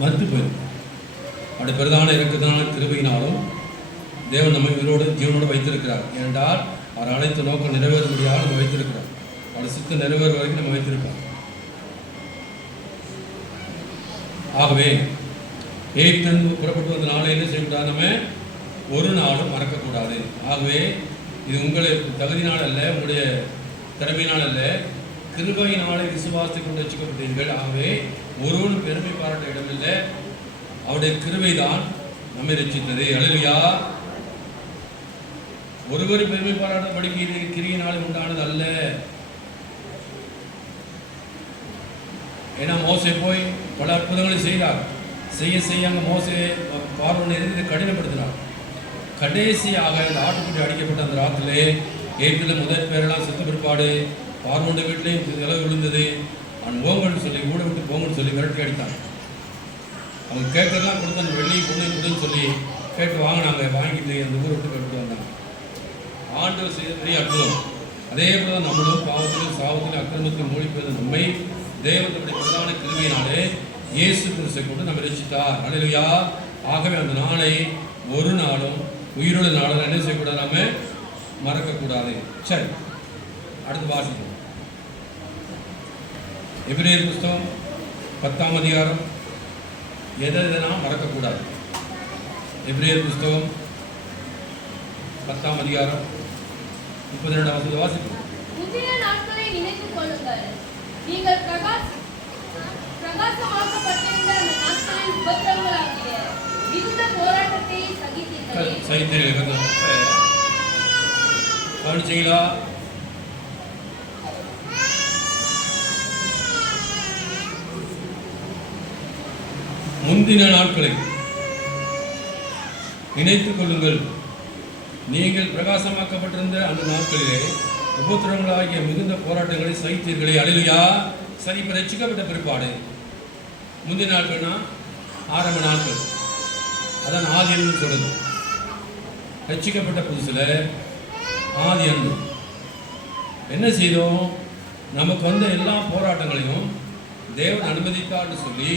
மறுத்து போயிருக்கோம். அப்படி பிரதான இரக்கத்தினால கிருபையினாலும் தேவன் நம்மை உயிரோடு ஜீவனோடு வைத்திருக்கிறார். ஏனென்றால் அவர் அனைத்து நோக்கம் நிறைவேறும்படியாக நம்ம வைத்திருக்கிறார். அவருடைய சித்த நிறைவேறு வரைக்கும் நம்ம வைத்திருக்கோம். ஆகவே ஏற்று புறப்பட்டு வந்த நாளை என்ன செய்யக்கூடாது, நம்ம ஒரு நாளும் மறக்கக்கூடாது. ஆகவே இது உங்களுக்கு தகுதியினால் அல்ல, உங்களுடைய திறமையினால் அல்ல, கிருபையினாலே விசுவாசத்தை கொண்டு வச்சுக்கப்பட்டீர்கள். ஆகவே ஒருவனும் பெருமை பாராட்ட இடமில்லை. அவருடைய கிருபைதான் நம்மை ரட்சித்தது. அல்லேலூயா. ஒருவர் பெருமை பாராட்டபடிக்கு இது கிரியினாலே உண்டானது அல்ல. ஏன்னா மோசே போய் பல அற்புதங்களை செய்தார். செய்ய அங்கே மோசே பார்வோனை எதிர்த்து கடினப்படுத்தினார். கடைசியாக இந்த ஆட்டுக்குட்டி அடிக்கப்பட்ட அந்த ராத்திரிலே ஏற்றில் முதல் பேரெல்லாம் செத்து பிற்பாடு பார்வோண்ட வீட்டிலையும் நிலவு விழுந்தது. அவன் போங்கன்னு சொல்லி ஊட விட்டு போங்கன்னு சொல்லி விரட்டி அடித்தான். அவங்க கேட்கறதெல்லாம் கொடுத்து அந்த வெள்ளி கொடுன்னு சொல்லி கேட்டு வாங்கினாங்க. வாங்கிட்டு அந்த ஊரை விட்டு கட்டு வந்தாங்க. ஆண்டவர் செய்த பெரிய அற்புதம். அதே போல தான் நம்மளும் பாவத்திலும் சாவத்திலும் அக்கிரமத்திலும் மூழ்கி போயிருந்த நம்மை தேவனுடைய பிரதான கிருபையினாலே இயேசு கிறிஸ்துவை கொண்டு நம்ம ரட்சித்தார். அல்லேலூயா. ஆகவே அந்த நாளை ஒரு நாளும் உயிருள்ள நாளில் என்ன செய்யக்கூடாது, நம்ம மறக்கக்கூடாது. சரி, அடுத்து வாசிப்போம். எபிரேயர் புஸ்தகம் 10ஆம் அதிகாரம். எதெல்லாம் மறக்கக்கூடாது? எபிரேயர் புஸ்தகம் 10ஆம் அதிகாரம் 32ஆம் வசனம் வாசிப்போம். முந்தின நாட்களை நினைத்துக் கொள்ளுங்கள். நீங்கள் பிரகாசமாக்கப்பட்டிருந்த அந்த நாட்களில் உபத்திரவங்களாகிய மிகுந்த போராட்டத்தை சகித்தீர்களே. கவனிச்சீங்களா? முந்தின நாட்களை நினைத்துக் கொள்ளுங்கள். நீங்கள் பிரகாசமாக்கப்பட்டிருந்த அந்த நாட்களிலே உபத்திரவங்களாகிய மிகுந்த போராட்டங்களை சகித்தீர்களே. அல்லேலூயா. சரி, இப்போ ரட்சிக்கப்பட்ட பிற்பாடு முந்தின நாட்கள்னா ஆரம்ப நாட்கள், அதான் ஆதி அன்பு சொல்லுது. ரட்சிக்கப்பட்ட புதுசில் ஆதி அன்பு என்ன செய்தோம்? நமக்கு வந்த எல்லா போராட்டங்களையும் தேவன் அனுமதித்தார்னு சொல்லி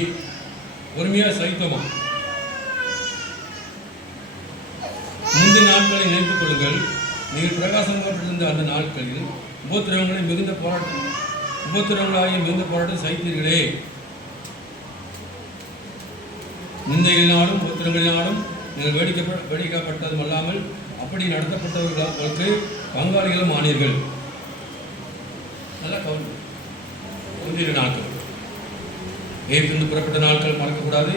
பொறுமையாக சகித்தோமா? முந்தின நாட்களை நினைத்துக் கொள்ளுங்கள். நீங்கள் பிரகாசமாக்கப்பட்டிருந்த அந்த நாட்களில் உபத்திரவங்களாகிய மிகுந்த போராட்டம் சகித்தீர்களே. நிந்தைகளினாலும் உபத்திரங்களினாலும் நீங்கள் வேடிக்கப்பட்டதும் அல்லாமல் அப்படி நடத்தப்பட்டவர்களுக்கு பங்காளிகளும் ஆனீர்கள். நல்லா கவனம். முந்தின நாட்கள், ஏற்கனவே புறப்பட்ட நாட்கள் மறக்கக்கூடாது.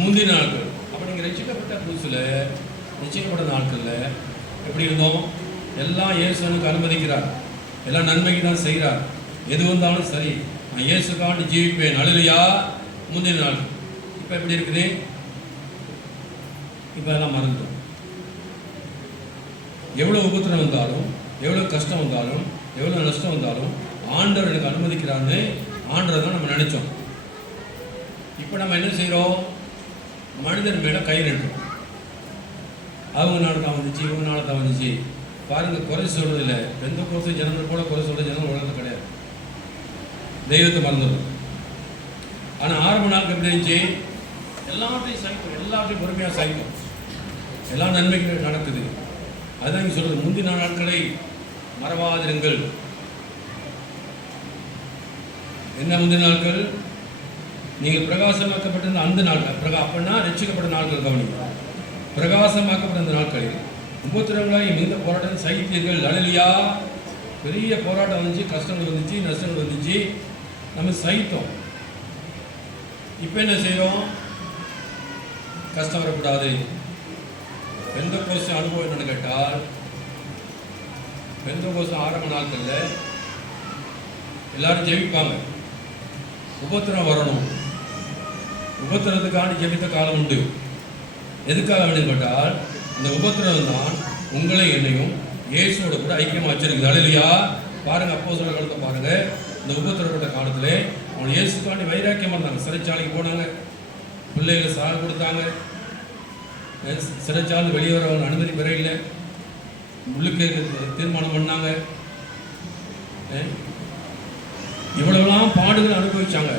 முந்தின நாட்கள் அப்போ நீங்கள் ரட்சிக்கப்பட்ட புதுசில் ரட்சிக்கப்பட்ட நாட்களில் எப்படி இருந்தோம்? எல்லாம் இயேசுனுக்கு அனுமதிக்கிறார், எல்லாம் நன்மைக்கு தான் செய்கிறார். எது வந்தாலும் சரி, நான் இயேசுக்காண்டி ஜீவிப்பேன். அல்லேலூயா. முந்தின நாள். இப்போ எப்படி இருக்குது? இப்போ எல்லாம் மறந்துடும். எவ்வளோ உபத்திரம் வந்தாலும், எவ்வளோ கஷ்டம் வந்தாலும், எவ்வளோ நஷ்டம் வந்தாலும் ஆண்டவர் எனக்கு அனுமதிக்கிறான்னு ஆண்டவர் தான் நம்ம நினைச்சோம். இப்போ நம்ம என்ன செய்கிறோம்? மனிதன் மேலே கை நின்றோம். அவங்க நாள் தான் வந்துச்சு, இவங்க நாள் தான் வந்துச்சு. பாருங்கள், குறை சொல்கிறது இல்லை. எந்த கோர்ஸு ஜனங்கள் கூட குறை சொல்கிற ஜனங்கள் உலகத்தில் கிடையாது. தெய்வத்தை மறந்துடும். ஆனால் ஆரம்ப நாளுக்கு எப்படி இருந்துச்சு? எல்லாத்தையும் சகிக்கும், எல்லாத்தையும் பொறுமையாக சகிக்கும், எல்லா நன்மைகள் நடக்குது. அதுதான் இங்கே சொல்கிறது, முந்தின நாட்களை மறவாதிருங்கள். என்ன முந்தின நாட்கள்? நீங்கள் பிரகாசமாக்கப்பட்டிருந்த அந்த நாட்கள். அப்படின்னா ரட்சிக்கப்பட்ட நாட்கள். கவனிங்க, பிரகாசமாக்கப்பட்ட அந்த நாட்களில் உபத்திரவங்களாகிய மிகுந்த போராட்டம் சகித்தீர்கள். அல்லேலூயா. பெரிய போராட்டம் வந்துச்சு, கஷ்டங்கள் வந்துச்சு, நஷ்டங்கள் வந்துச்சு, நம்ம சகித்தோம். இப்போ என்ன செய்கிறோம்? கஷ்டம் வரக்கூடாது. எந்த கோர்ஸ் அனுபவம் என்னன்னு கேட்டால், எந்த கோர்ஸ் ஆரம்ப நாட்களில் எல்லாரும் ஜெபிப்பாங்க, உபத்திரம் வரணும். உபத்திரத்துக்காண்டி ஜெபித்த காலம் உண்டு. எதுக்காக அப்படின்னு கேட்டால், இந்த உபத்திரம் தான் உங்களை என்னையும் இயேசுவோட கூட ஐக்கியமாக வச்சிருக்குது. அல்லேலூயா. பாருங்க, அப்போஸ்தலர் காலத்தை பாருங்க. இந்த உபத்திரப்பட்ட காலத்தில் அவங்க இயேசுக்காண்டி வைராக்கியமாக இருந்தாங்க. சிறைச்சாலைக்கு போனாங்க, பிள்ளைகளை சாக கொடுத்தாங்க. சிறைச்சாலை வெளியே வர அவங்க அனுமதி பெற இல்லை, உள்ளுக்கு தீர்மானம் பண்ணாங்க. இவ்வளவுலாம் பாடுகள் அனுபவிச்சாங்க.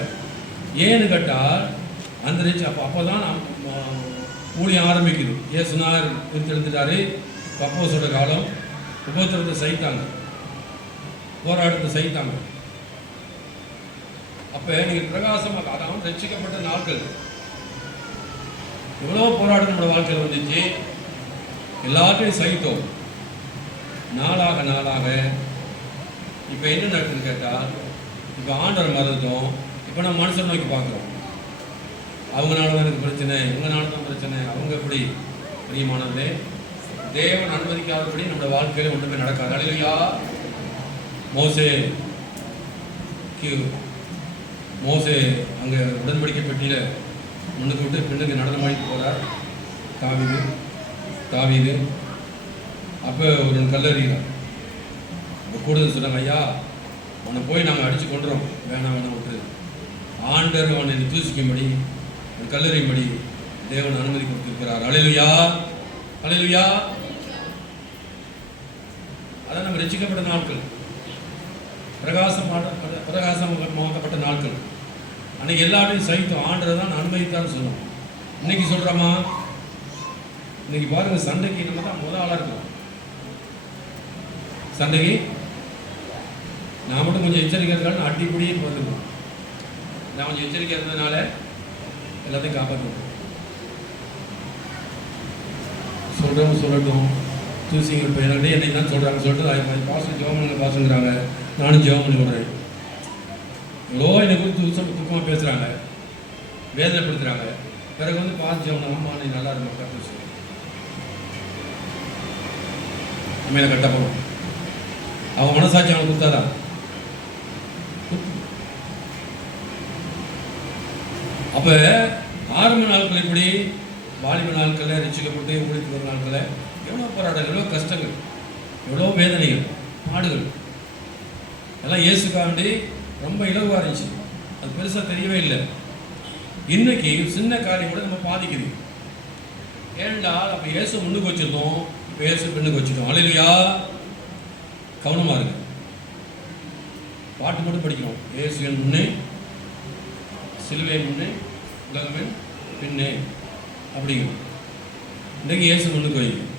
ஏன்னு கேட்டால் அந்த அப்போ தான் ஊழியம் ஆரம்பிக்குது. இயேசுனார் எடுத்துட்டாரு. அப்போஸ்தலர் காலம் உபத்திரத்தை சகித்தாங்க, போராட்டத்தை சகித்தாங்க. அப்போ நீங்கள் பிரகாசமாக, அதாவது ரட்சிக்கப்பட்ட நாட்கள், எவ்வளோ போராட்டம் நம்மளோட வாழ்க்கையில் வந்துச்சு, எல்லாத்தையும் சகித்தோம். நாளாக நாளாக இப்போ என்ன நடக்குதுன்னு கேட்டால், இப்போ ஆண்டவர் மறந்துட்டோம். இப்போ நம்ம மனுஷன் நோக்கி பார்க்குறோம். அவங்களால தான் எனக்கு பிரச்சனை, இவங்களால தான் பிரச்சனை, அவங்க எப்படி. பிரியமானவர்களே, தேவன் அனுமதிக்காதபடி நம்முடைய வாழ்க்கையில ஒன்றுமே நடக்காது. அல்லேலூயா. மோசே அங்கே உடன்படிக்கை பெட்டியில் முன்னுக்கு விட்டு பின்னுக்கு நடந்த மாதிரி போகிறார் தாவீது. அப்போ ஒரு கல்லறிகிறார். அப்போ கூடுதல் சொல்கிறாங்க, ஐயா அவனை போய் நாங்கள் அடித்து கொண்டுறோம், வேணாம் விட்டு ஆண்டர் அவனை தூசிக்கும்படி கல்லறியும்படி தேவன் அனுமதி கொடுத்திருக்கிறார். அல்லேலூயா, அல்லேலூயா. அதான் நம்ம ரட்சிக்கப்பட்ட நாட்கள், பிரகாசமாக்கப்பட்ட நாட்கள். அன்னைக்கு எல்லாத்தையும் சகித்தோம், ஆண்டர் தான் அனுமதித்தான்னு சொன்னோம். இன்னைக்கு சொல்கிறோமா? இன்னைக்கு பாருங்க, சண்டைக்கு நம்ம தான் முதல் ஆளாக இருக்கிறோம். சண்டைக்கு நான் மட்டும் கொஞ்சம் எச்சரிக்கையாக இருக்காலும் அடிப்படியும் பார்த்துக்கணும். நான் கொஞ்சம் எச்சரிக்கையாக இருந்ததுனால எல்லாத்தையும் காப்பாற்றுவோம். சொல்லட்டும் தூசிங்க. இப்போ என்கிட்ட என்னை தான் சொல்கிறாங்க சொல்லிட்டு பாசம் ஜெபம் பாசங்கிறாங்க, நானும் ஜெபம் பண்ணி விடுறேன். எவ்வளோ என்னை குறித்து துக்கமாக பேசுகிறாங்க, வேதனைப்படுத்துகிறாங்க. பிறகு வந்து பாஸ் ஜெபம், அம்மா நீ நல்லா இருக்க பேசு, நம்ம என்ன கட்ட போகணும். அவங்க மனசாட்சி அவனுக்கு கொடுத்தாதான். அப்போ ஆரம்ப நாட்கள் இப்படி வாலிப நாட்களில் ரசிக்கப்பட்டு ஊழித்து வர நாட்களில் எவ்வளோ போராட்டங்கள், எவ்வளோ கஷ்டங்கள், எவ்வளோ வேதனைகள், பாடுகள் எல்லாம் இயேசுக்காண்டி ரொம்ப இலகுவாக இருந்துச்சு. அது பெருசாக தெரியவே இல்லை. இன்னைக்கு சின்ன காரியம் கூட நம்ம பாதிக்குது. ஏனென்றால் அப்போ இயேசு முன்னுக்கு வச்சுருந்தோம், இப்போ இயேசு பெண்ணுக்கு வச்சுட்டோம். அல்லேலூயா. கவனமாக இருக்கு. பாட்டு மட்டும் படிக்கிறோம். இயேசுவின் முன்னே, சிலுவை முன்னே, உலகமே பின்னே அப்படிங்கிறோம். இன்றைக்கு இயேசு முன்னுக்கு வைக்கும்.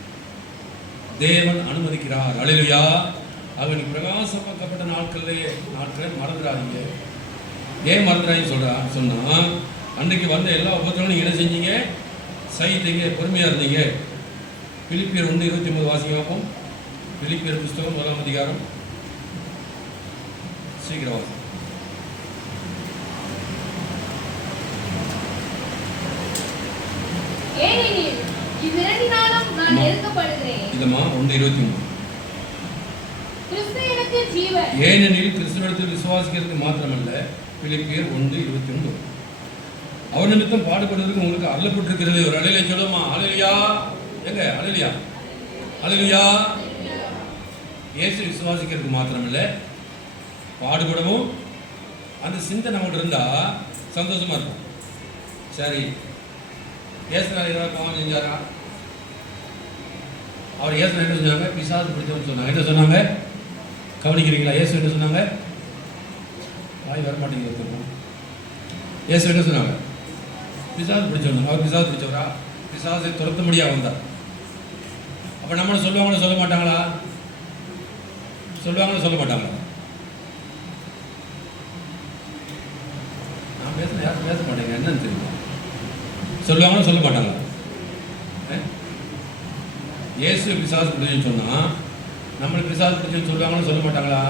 தேவன் அனுமதிக்கிறார். அல்லேலூயா. அவன் பிரகாசமாக்கப்பட்ட நாட்களை மறந்துடாதீங்க. ஏன் மறந்துடாதீங்கன்னு சொன்னா அன்றைக்கு வந்த எல்லா உபத்திரமும் நீங்கள் என்ன செஞ்சீங்க? சகித்தீங்க, பொறுமையாக இருந்தீங்க. பிலிப்பியர் 1:29 வாசிக்க பார்ப்போம். பிலிப்பியர் புஸ்தகம் 1ஆம் அதிகாரம். சீக்கிரம் வாசி. ஏனெனில் இவ்விரண்டினாலும் நான் நெருக்கப்படுகிறேன். இதமா 1:23. கிறிஸ்து எனக்கு ஜீவன். ஏனெனில் கிறிஸ்துவிடத்தில் விசுவாசிக்கிறதுக்கு மாத்திரமல்ல. பிலிப்பியர் 1:29. அவர் நிமித்தம் பாடுபடுவதற்கு உங்களுக்கு அருளப்பட்டிருக்கிறது. ஒரு அல்லேலூயா சொல்லுமா? அல்லேலூயா. எங்க அல்லேலூயா? அல்லேலூயா. இயேசு விசுவாசிக்கிறதுக்கு மாத்திரமல்ல, பாடுபடவும் அந்த சிந்தை நம்மகிட்ட இருந்தா சந்தோஷமா இருக்கும். சரி, இயேசுனார் ஏதாவது பாவம் செஞ்சாரா? அவர் இயேசு என்ன சொன்னாங்க? பிசாசு பிடிச்சவன்னு சொன்னாங்க. என்ன சொன்னாங்க? கவனிக்கிறீங்களா? இயேசு என்ன சொன்னாங்க? வாய் வரமாட்டேங்கிறது. இயேசு என்ன சொன்னாங்க? பிசாசு பிடிச்சவங்க. அவர் பிசாசு பிடிச்சவரா? பிசாசை துரத்த முடியாது வந்தார். அப்போ நம்மளை சொல்லுவாங்களோ சொல்ல மாட்டாங்களா? சொல்லுவாங்களோ சொல்ல மாட்டாங்களா? நான் பேசுன யாரும் பேச மாட்டேங்க. என்னன்னு தெரியுமா? சொல்லுவாங்களோ சொல்ல மாட்டாங்களா? இயேசு பிசாசு பிடிச்சுன்னு சொன்னா நம்மளுக்கு பிசாசு பிடிச்சுன்னு சொல்லுவாங்களோ சொல்ல மாட்டாங்களா?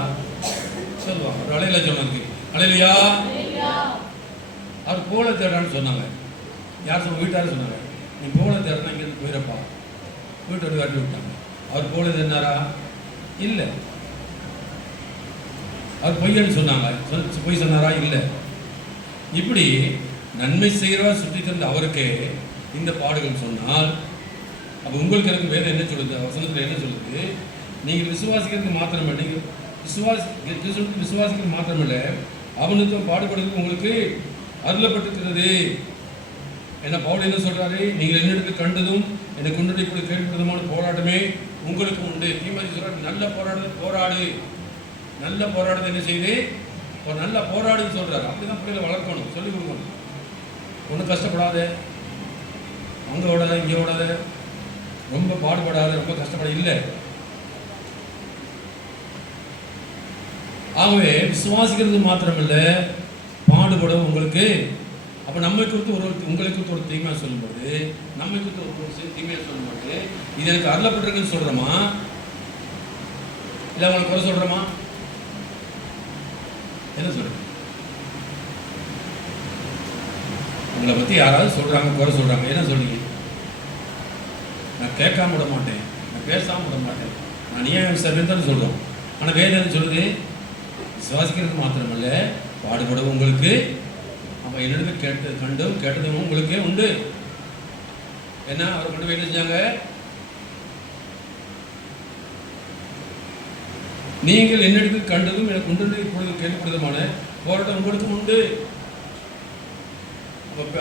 சொல்லுவாங்க. ஒரு அலையில சொன்னதுக்கு அல்லேலூயா. அவர் போல தேடான்னு சொன்னாங்க. யார் சொன்ன? வீட்டார் சொன்னாங்க. நீ போல தேடனா இங்கேருந்து போயிடப்பா. வீட்டோட காட்டி விட்டாங்க. அவர் போல தேடினாரா? இல்லை. அவர் பொய்யன்னு சொன்னாங்க. பொய் சொன்னாரா? இல்லை. இப்படி நன்மை செய்கிறவா சுற்றி தந்த அவருக்கே இந்த பாடுகள் சொன்னால், அப்போ உங்களுக்கு எனக்கு வேறு என்ன சொல்லுது? வசனத்தில் என்ன சொல்லுது? நீங்கள் விசுவாசிக்கிறதுக்கு மாத்திரமில்லை, நீங்கள் விசுவாசிக்கிறது மாத்திரமில்லை, அவனுக்கு பாடுபடுறதுக்கு உங்களுக்கு அருளப்பட்டிருக்கிறது. என்ன பவுல் என்ன சொல்றாரு? நீங்கள் என்னிடத்தில் கண்டதும் என்னை கொண்டு கூட கேட்பதுமான போராட்டமே உங்களுக்கு உண்டு. தீமோத்தேயு சொல்றாரு, நல்ல போராடு. நல்ல போராட்டத்தை என்ன செய்து? ஒரு நல்ல போராடுன்னு சொல்றாரு. அப்படிதான் பிள்ளைகளை வளர்க்கணும், சொல்லிக் கொடுக்கணும். ஒன்றும் கஷ்டப்படாத, அங்கே ஓடாத, இங்கே ஓடாத, ரொம்ப பாடுபடாத, ரொம்ப கஷ்டப்பட இல்லை. ஆகவே விசுவாசிக்கிறது மாத்திரமில்லை, பாடுபடும் உங்களுக்கு. அப்போ நம்மை குறித்து உங்களை குறித்து ஒரு தீமையாக சொல்லும்போது, நம்மை குறித்து ஒரு தீமையாக சொல்லும்போது, இது எனக்கு அருளப்பட்டிருக்குன்னு சொல்கிறோமா இல்லை அவங்களை குறை சொல்கிறோமா? என்ன சொல்கிறேன்? உங்களை பற்றி யாராவது சொல்கிறாங்க, குறை சொல்கிறாங்க, என்ன சொல்றீங்க? நான் கேட்காம விட மாட்டேன், நான் பேசாமல் விட மாட்டேன், நான் ஏன் சர்வன் சொல்கிறோம். ஆனால் வேதம் என்ன சொல்லுது? விசுவாசிக்கிறது மாத்திரமல்ல, பாடுபடவும் உங்களுக்கு, அப்போ என்னிடத்தில் கண்டும் கேட்டதும் உங்களுக்கே உண்டு. என்ன அவர் கொண்டு போய் என்ன செஞ்சாங்க? நீங்கள் என்னிடத்தில் கண்டதும் எனக்கு உண்டு இப்பொழுது கேள்விப்படுதுமான போராட்டம் உங்களுக்கும் உண்டு.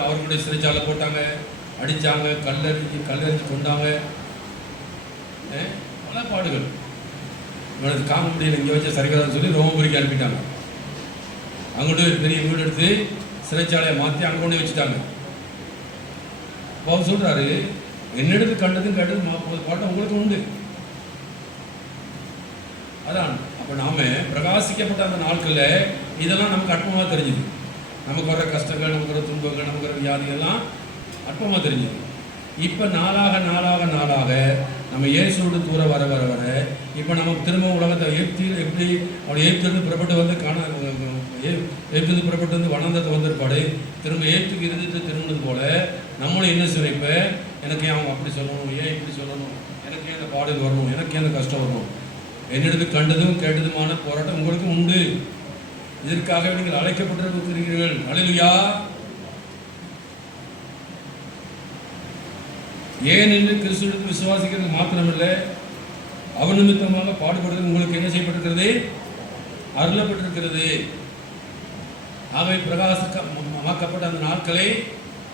அவர்களுடைய சிறைச்சாலை போட்டாங்க, அடித்தாங்க, கல்லறிஞ்சு கொண்டாங்க, பல பாடுகள். இவனுக்கு காம முடியல, இங்கே வச்ச சரிகாரன்னு சொல்லி ரோமபுரிக்கு அனுப்பிட்டாங்க. அங்கிட்டு ஒரு பெரிய வீடு எடுத்து சிறைச்சாலையை மாற்றி அங்கே கொண்டு வச்சுட்டாங்க. அவர் சொல்கிறாரு, என்னிடத்தில் கண்டதும் கேட்டதும் பாட்டம் உங்களுக்கு உண்டு. அதான் அப்போ நாம் பிரகாசிக்கப்பட்ட அந்த நாட்களில் இதெல்லாம் நமக்கு அற்பமாக தெரிஞ்சுது. நமக்கு வர கஷ்டங்கள், நமக்கு வர துன்பங்கள், நமக்கு வர வியாதிகள்லாம் அற்பமாக தெரிஞ்சுது. இப்போ நாளாக நாளாக நாளாக நம்ம இயேசுவோடு தூர வர வர வர இப்போ நமக்கு திரும்ப உலகத்தை ஏப்தியில் எப்படி அவளை ஏப்திலிருந்து புறப்பட்டு வந்து ஏப்திலிருந்து புறப்பட்டு வந்து வனந்தத்தை வந்திருப்பாடு, திரும்ப ஏப்துக்கு இருந்துட்டு திரும்பினது போல நம்மளும் என்ன செய்வோம்? இப்போ எனக்கு ஏன் அவங்க அப்படி சொல்லணும், ஏன் இப்படி சொல்லணும், எனக்கு ஏன் அந்த பாடல் வரணும், எனக்கு ஏன் அந்த கஷ்டம் வரணும்? என்னிடத்து கண்டதும் கேட்டதுமான போராட்டம் உங்களுக்கு உண்டு. இதற்காக நீங்கள் அழைக்கப்பட்டிருக்கிறீர்கள். அல்லேலூயா. ஏன் என்று கிறிஸ்துவுக்கு விசுவாசிக்கிறது மாத்திரமில்லை, அவர் நிமித்தமாக பாடுபடுறது உங்களுக்கு என்ன செய்யப்பட்டிருக்கிறது? அருளப்பட்டிருக்கிறது. ஆகவே பிரகாசமாக்கப்பட்ட அந்த நாட்களை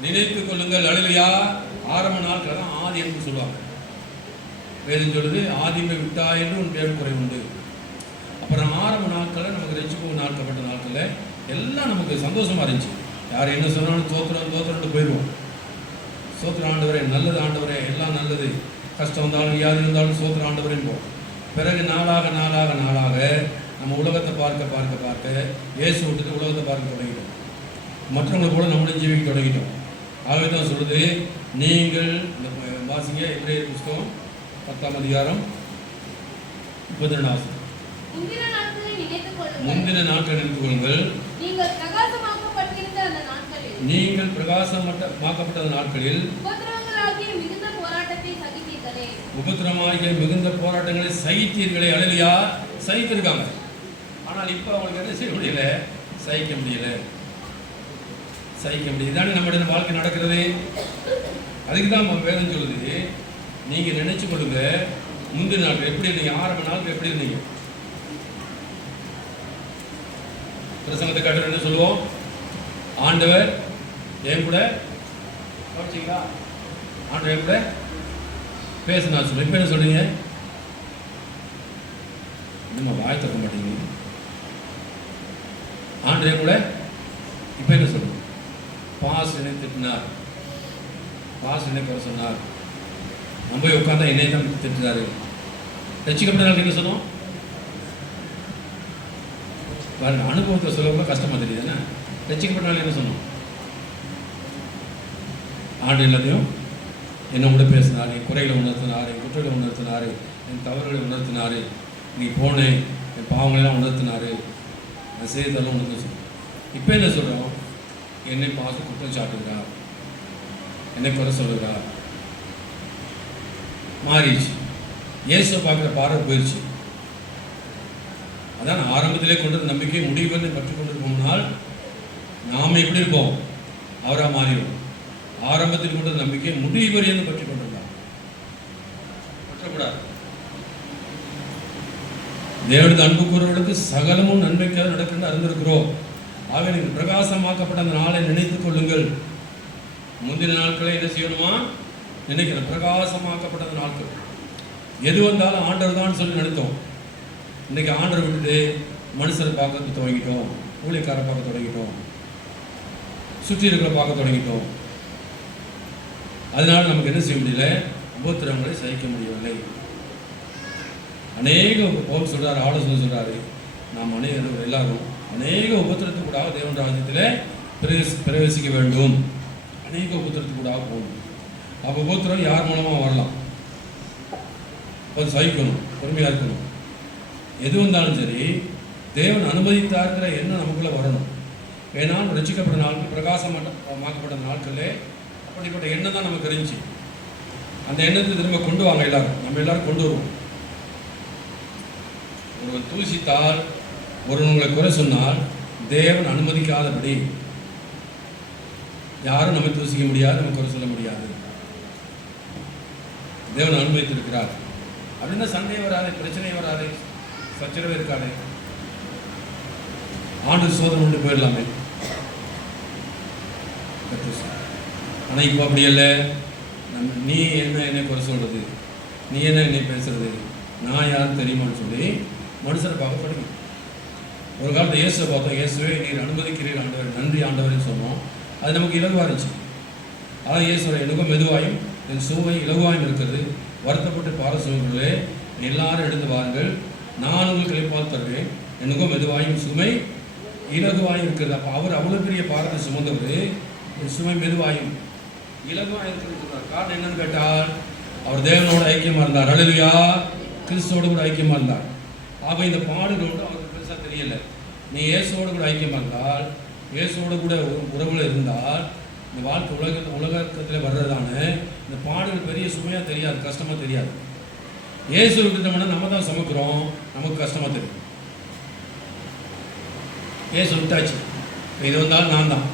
நினைத்துக் கொள்ளுங்கள். அல்லேலூயா. ஆரம்ப நாட்கள் தான் ஆதி என்று சொல்லுவாங்க. வேதம் சொல்லுது, ஆதிமை விட்டா என்று உன் பேர் குறை உண்டு. அப்புறம் ஆரம்ப நாட்களில் நமக்கு ரட்சிப்பு நாட்கப்பட்ட நாட்களில் எல்லாம் நமக்கு சந்தோஷமாக இருந்துச்சு. யார் என்ன சொன்னாலும் தோத்திரம்ட்டு போயிடுவோம். சோத்திர ஆண்டவரே, நல்லது ஆண்டவரே, எல்லாம் நல்லது, கஷ்டம் வந்தாலும் வியாதி இருந்தாலும் சோத்திர ஆண்டவரேன்னு போவோம். பிறகு நாளாக நாளாக நாளாக நம்ம உலகத்தை பார்க்க பார்க்க பார்க்க இயேசு விட்டுட்டு உலகத்தை பார்க்க தொடங்கிட்டோம். மற்றவங்களை போல நம்மளும் ஜீவிக்க தொடங்கிட்டோம். ஆகவே தான் சொல்லுது, நீங்கள் இந்த வாசிங்க எபிரேயர் புஸ்தகம் 10ஆம் அதிகாரம் 32 ஆசை. முந்தின நாட்களை நினைத்துக் கொள்ளுங்கள். நீங்கள் பிரகாசமாக்கப்பட்டிருந்த நாட்களில் உபத்திரவங்களாகிய மிகுந்த போராட்டங்களை சகித்தீர்களே. அல்லேலூயா. சகித்திருக்காங்க. ஆனால் இப்போ அவங்களுக்கு என்ன செய்ய முடியல? சகிக்க முடியல. இதானே நம்முடைய வாழ்க்கை நடக்கிறது. அதுக்கு தான் வேதம் சொல்லுது, நீங்கள் நினைச்சு கொடுங்க, முந்தின நாட்கள் எப்படி இருந்தீங்க, ஆரம்ப நாட்கள் எப்படி இருந்தீங்க? பிரசங்கத்தை காட்டுற என்ன சொல்லுவோம்? ஆண்டவர் என் கூட படிச்சிங்களா, ஆண்டவர் என் கூட பேசினா சொல்லுவோம். இப்போ என்ன சொல்றீங்க? இன்னும் வாய் திறக்க மாட்டீங்க. ஆண்டவர் கூட இப்போ என்ன சொல்லுவோம்? பாஸ் என்னை திட்டினார், பாஸ் என்னை குறை சொன்னார், நம்ம போய் உட்காந்தா என்னை தான் திட்டுறாரு. ரட்சிக்கப்பட்ட நாளுக்கு என்ன சொன்னோம்? அனுபவத்தை சொல்ல கஷ்டமா தெரியுதுன்னா, ரட்சிக்கப்பட்ட நாள் என்ன சொன்னோம்? ஆண்டு எல்லாத்தையும் என்ன கூட பேசினார், என் குறைகளை உணர்த்தினார், என் குற்றங்களை உணர்த்தினார், என் தவறுகளை உணர்த்தினார், நீ போனேன் என் பாவங்களெல்லாம் உணர்த்தினார், நான் செய்ததெல்லாம் உணர்த்து சொன்னோம். இப்போ என்ன சொல்கிறோம்? என்னை பார்த்து குற்றம் சாட்டுகிறார், என்னை குறை சொல்லுகிறார். மாறிடுச்சு. இயேசுவை பார்க்குற பார்வை போயிடுச்சு. அதான் ஆரம்பத்திலே கொண்டது நம்பிக்கை, முடிவுகளை பற்றி கொண்டிருப்போம்னால் நாம் எப்படி இருப்போம்? அவராக மாறிடும். ஆரம்பத்தில் கொண்டது நம்பிக்கை, முடிவு வரையும் பற்றி கொண்டிருந்தார். பற்றக்கூடாது. தேவனுக்கு அன்பு கூறுவர்களுக்கு சகலமும் நன்மைக்காக நடக்கின்ற அறிந்திருக்கிறோம். ஆக நீங்கள் பிரகாசமாக்கப்பட்ட அந்த நாளை நினைத்துக் கொள்ளுங்கள். முந்தின நாட்களை என்ன செய்யணுமா? நினைக்கிறேன். பிரகாசமாக்கப்பட்ட அந்த நாட்கள் எது வந்தாலும் ஆண்டவர் தான் சொல்லி நினைத்தோம். இன்னைக்கு ஆண்டவர் விட்டுட்டு மனுஷரை பார்க்க தொடங்கிட்டோம், ஊழியக்காரை பார்க்க தொடங்கிட்டோம், சுற்றி இருக்கிற பார்க்க தொடங்கிட்டோம். அதனால நமக்கு என்ன செய்ய முடியல? உபத்திரவங்களை சகிக்க முடியவில்லை. அநேக பவுல் சொல்றாரு, ஆலோசனை சொல்றாரு, நாம் எல்லாரும் அநேக உபத்திரத்துக்கூடாக தேவன் ராஜ்யத்தில் பிரவேசிக்க வேண்டும். அநேக உபத்திரத்துக்கூடாக போகணும். அப்போ உபத்திரம் யார் மூலமாக வரலாம்? சகிக்கணும், பொறுமையாக இருக்கணும். எது வந்தாலும் சரி தேவன் அனுமதித்தாருங்கிற எண்ணம் நமக்குள்ளே வரணும். ஏன்னால் ரட்சிக்கப்பட்ட நாட்கள் பிரகாசமாக்கப்பட்ட நாட்களே அப்படிப்பட்ட எண்ணம் தான் நமக்கு இருந்துச்சு. அந்த எண்ணத்தை திரும்ப கொண்டு வாங்க எல்லாரும், நம்ம எல்லாரும் கொண்டு வருவோம். ஒருவன் தூசித்தால், ஒருவன் உங்களை குறை சொன்னால் தேவன் அனுமதிக்காதபடி யாரும் நம்ம தூசிக்க முடியாது, நம்ம குறை சொல்ல முடியாது. தேவன் அனுமதித்திருக்கிறார். அப்படின்னா சண்டை வராது, பிரச்சனை வராது, சச்சரவே இருக்காது. ஆண்டு சோதனை கொண்டு போயிடலாமே. ஆனால் இப்போ அப்படி இல்லை. நீ என்னை குறை சொல்கிறது, நீ என்னை பேசுறது, நான் யாரும் தெரியுமான்னு சொல்லி மனுஷரை பார்க்க படிக்கும். ஒரு காலத்தில் இயேசுவை பார்த்தோம். இயேசுவே நீர் அனுமதிக்கிறீர் ஆண்டவர், நன்றி ஆண்டவர்னு சொன்னோம். அது நமக்கு இலகுவாக இருந்துச்சு. அதான் இயேசுவை எனக்கும் மெதுவாயும் என் சுவை இலகுவாயும் இருக்கிறது. வருத்தப்பட்டு பாரசுகளே எல்லாரும் எடுத்து வாருங்கள், நான் உங்களுக்கு இளைப்பால் தருவேன். எனக்கும் மெதுவாயும் சுமை இலகுவாயும் இருக்கிறது. அப்போ அவர் அவ்வளோ பெரிய பாரத்தை சுமந்தவர், என் சுமை மெதுவாயும் இலகுவாக இருக்கிறது. காரணம் என்னன்னு கேட்டால் அவர் தேவனோட ஐக்கியமாக இருந்தார். அல்லேலூயா. கிறிஸ்துவோடு கூட ஐக்கியமாக இருந்தார். ஆக இந்த பாடுகளோடு அவருக்கு பெருசாக தெரியலை. நீ இயேசுவோடு கூட ஐக்கியமாக இருந்தால், இயேசுவோடு கூட உறவில் இருந்தால், இந்த வாழ்க்கை உலகத்தில் வர்றதான இந்த பாடுகள் பெரிய சுமையாக தெரியாது, கஷ்டமாக தெரியாது. இயேசு விட்டுட்டோம்னா நம்ம தான் சமைக்கிறோம், நமக்கு கஷ்டமாக தெரியும். இயேசு விட்டாச்சு, இது வந்தாலும் நான் தான்.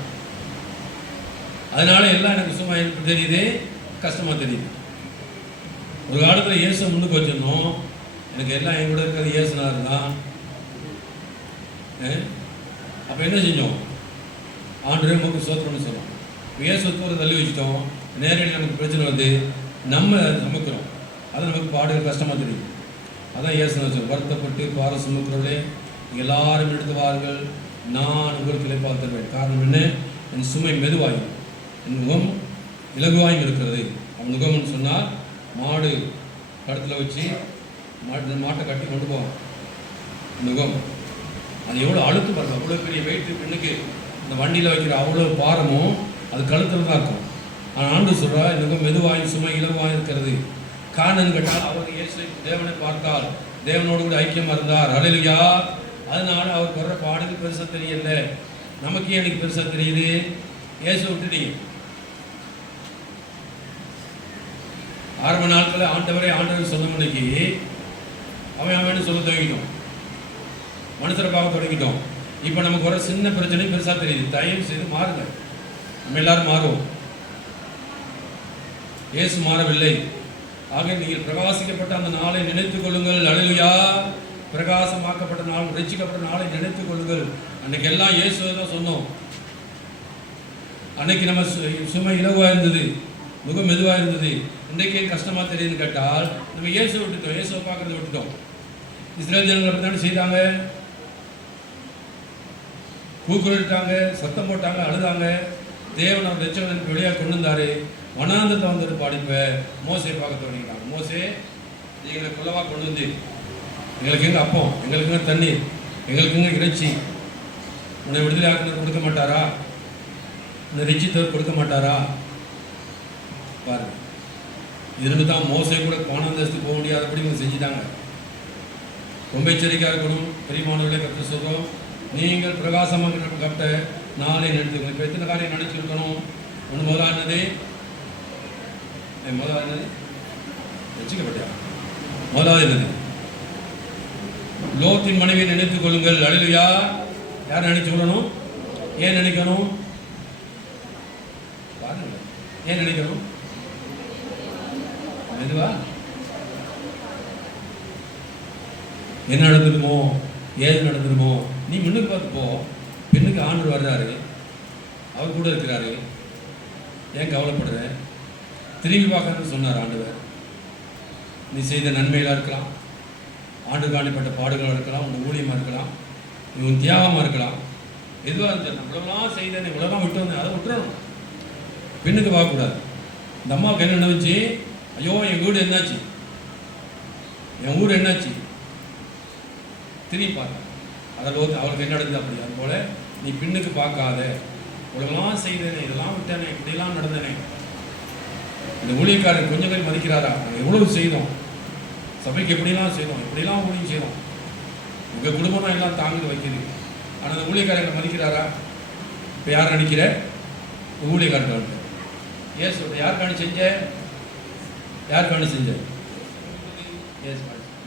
அதனால எல்லாம் எனக்கு சும்மா எனக்கு தெரியுது, கஷ்டமாக தெரியுது. ஒரு காலத்தில் இயேசு முன்னுக்கு வச்சிருந்தோம், எனக்கு எல்லாம் என் கூட இருக்கிறது இயேசுனார் தான். அப்போ என்ன செஞ்சோம்? ஆண்டவரே உமக்கு ஸ்தோத்திரம்னு சொன்னோம். இயேசு தூர தள்ளி வச்சுட்டோம். நேரடி நமக்கு பிரச்சனை வந்து நம்ம சமைக்கிறோம், அது நமக்கு பாடுகள் கஷ்டமாக தெரியுது. அதான் இயேசு வச்சோம், வருத்தப்பட்டு பார சுமக்கிறவர்களே நீங்கள் எல்லாரும் எடுத்து வாருங்கள், நான் உங்களுக்கு இளைப்பால் தருவேன். காரணம் என்ன? என் சுமை மெதுவாயும் என் முகம் இலகுவாயும் இருக்கிறது. அவன் முகம்னு சொன்னால் மாடு கழுத்தில் வச்சு மாட்டை கட்டி கொண்டு போவான். முகம் அது எவ்வளோ அழுத்து பாருங்க, அவ்வளோ பெரிய வெயிட்டு பெண்ணுக்கு இந்த வண்டியில் வைக்கிற அவ்வளோ பாரமும் அது கழுத்தில் தான் இருக்கும். ஆனால் ஆண்டு சொல்கிறா முகம் மெதுவாயும் சுமை இலகுவாயும் இருக்கிறது. காரணம் கேட்டால் அவர் இயேசு தேவனை பார்த்தால் தேவனோடு கூட ஐக்கியமாக இருந்தார். அல்லேலூயா. அதனால அவருக்கு வர்ற பாடுகள் பெருசாக தெரியல. நமக்கு எனக்கு பெருசாக தெரியுது. இயேசு விட்டுட்டீங்க. ஆரம்ப நாட்களில் ஆண்டவர் சொன்ன மணிக்கு அவன் சொல்ல தொடங்கிட்டோம், மனுஷரை பார்க்க தொடங்கிட்டோம். இப்போ நமக்கு வர சின்ன பிரச்சனை பெருசாக தெரியுது. தயவு செய்து மாறுங்க, நம்ம எல்லாரும் மாறுவோம். இயேசு மாறவில்லை. ஆக நீங்கள் பிரகாசிக்கப்பட்ட அந்த நாளை நினைத்துக் கொள்ளுங்கள். அல்லேலூயா. பிரகாசமாக்கப்பட்ட நாள், ரட்சிக்கப்பட்ட நாளை நினைத்துக் கொள்ளுங்கள். அன்னைக்கு எல்லாம் இயேசுவை தான் சொன்னோம். அன்னைக்கு நம்ம சுமை இலகுவாக இருந்தது, முகம் மெதுவாக இருந்தது. இன்றைக்கு ஏன் கஷ்டமாக தெரியுதுன்னு கேட்டால் நம்ம இயேசுவை விட்டுட்டோம், இயேசுவை பார்க்கறத விட்டுட்டோம். இஸ்ரேல் ஜனங்கள் அப்படி தானே செய்தாங்க. கூக்குரலிட்டாங்க, சத்தம் போட்டாங்க, அழுதாங்க. தேவன் அவர் ரட்சகனுக்கு வெளியாக கொண்டு வந்தார். வனாந்தத்தை வந்து பாடிப்ப மோசே பார்க்க தொடங்கிட்டாங்க. மோசே, எங்களை கொள்ளவா கொண்டு வந்து, எங்களுக்கு எங்கே அப்பம், எங்களுக்கு எங்கே தண்ணீர், எங்களுக்கு எங்கே இறைச்சி, உன்னை விடுதலை ஆக்கினர் கொடுக்க மாட்டாரா? உன்னை ரட்சித்தவர் கொடுக்க மாட்டாரா? பாருங்க, இதுக்கு தான் மோசே கூட வானாந்தத்துக்கு போக முடியாதபடி இவங்க செஞ்சுட்டாங்க. ரொம்ப எச்சரிக்கையாக இருக்கணும். பெரியமானவர்களே, கற்று சொல்கிறோம், நீங்கள் பிரகாசமாக கட்ட நாளை நினைத்துக்கணும். இப்போ எத்தனை காரியம் நினச்சிருக்கணும்? ஒன்று முதலானது ரட்சிக்கப்பட்டா. முதலாவது என்னது? லோத்தின் மனைவியை நினைத்துக் கொள்ளுங்கள். அல்லேலூயா. யார் நினைச்சு கொள்ளணும்? ஏன் நினைக்கணும்? பாருங்க, ஏன் நினைக்கணும்? மெதுவா என்ன நடந்துடுமோ, ஏது நடந்துடுமோ, நீ முன்னுக்கு பார்த்து போ. பெண்ணுக்கு ஆண்டவர் வர்றாரு, அவர் கூட இருக்கிறாரு, ஏன் கவலைப்படுற? திரும்பி பார்க்கணும்னு சொன்னார் ஆண்டவர். நீ செய்த நன்மைகளாக இருக்கலாம், ஆண்டு காணப்பட்ட பாடுகளாக இருக்கலாம், உங்கள் ஊழியமாக இருக்கலாம், நீ உன் தியாகமாக இருக்கலாம், எதுவாக இருந்துச்சு. இவ்வளோலாம் செய்தேன், இவ்வளோலாம் விட்டு வந்தேன், அதை விட்டுறணும். பெண்ணுக்கு பார்க்கக்கூடாது. இந்த அம்மாவுக்கு என்ன நினைச்சு, ஐயோ என் வீடு என்னாச்சு, என் ஊர் என்னாச்சு, திரும்பி பார்க்க. அதில் அவருக்கு என்ன நடந்தது அப்படி. அதுபோல் நீ பின்னுக்கு பார்க்காத, இவ்வளோலாம் செய்தேனே, இதெல்லாம் விட்டேனே, இப்படிலாம் நடந்தேனே. இந்த ஊழியக்காரர் கொஞ்சம் பேர் மதிக்கிறாரா? நாங்கள் எவ்வளவு செய்தோம், சபைக்கு எப்படிலாம் செய்தோம், இப்படிலாம் ஊழியம் செய்தோம், உங்கள் குடும்பம் எல்லாம் தாங்கி வைக்கிது. ஆனால் அந்த ஊழியக்காரங்களை மதிக்கிறாரா? இப்போ யார் நினைக்கிற? ஊழியக்காரர்கள். ஏன் சொல்ற? யாருக்காண்டி செஞ்ச? யாருக்காண்டி செஞ்ச?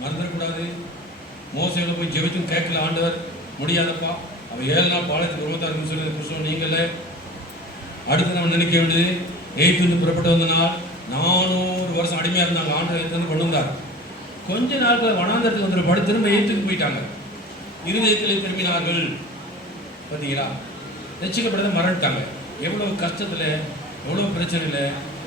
மறந்துடக்கூடாது. மோசையில் போய் ஜெபித்தும் கேட்கல ஆண்டவர், முடியாதப்பா அவன் 7 நாள் பாலத்துக்கு உருவத்தாருன்னு சொல்லி கிறிஸ்தவன் நீங்கள. அடுத்து நம்ம நினைக்க வேண்டியது, எகிப்திலிருந்து புறப்பட்டு வந்த நாள் 400 வருஷம் அடிமையாக இருந்தாங்க. ஆண்டவர் எடுத்து கொண்டு வந்தார். கொஞ்ச நாட்கள் வனாந்தரத்துக்கு வந்துடும் படு, திரும்ப எகிப்துக்கு போயிட்டாங்க. இருதயத்திலே திரும்பினார்கள். பார்த்தீங்களா? ரட்சிக்கப்பட்டதை மறந்துட்டாங்க. எவ்வளோ கஷ்டத்தில், எவ்வளோ பிரச்சனையில்,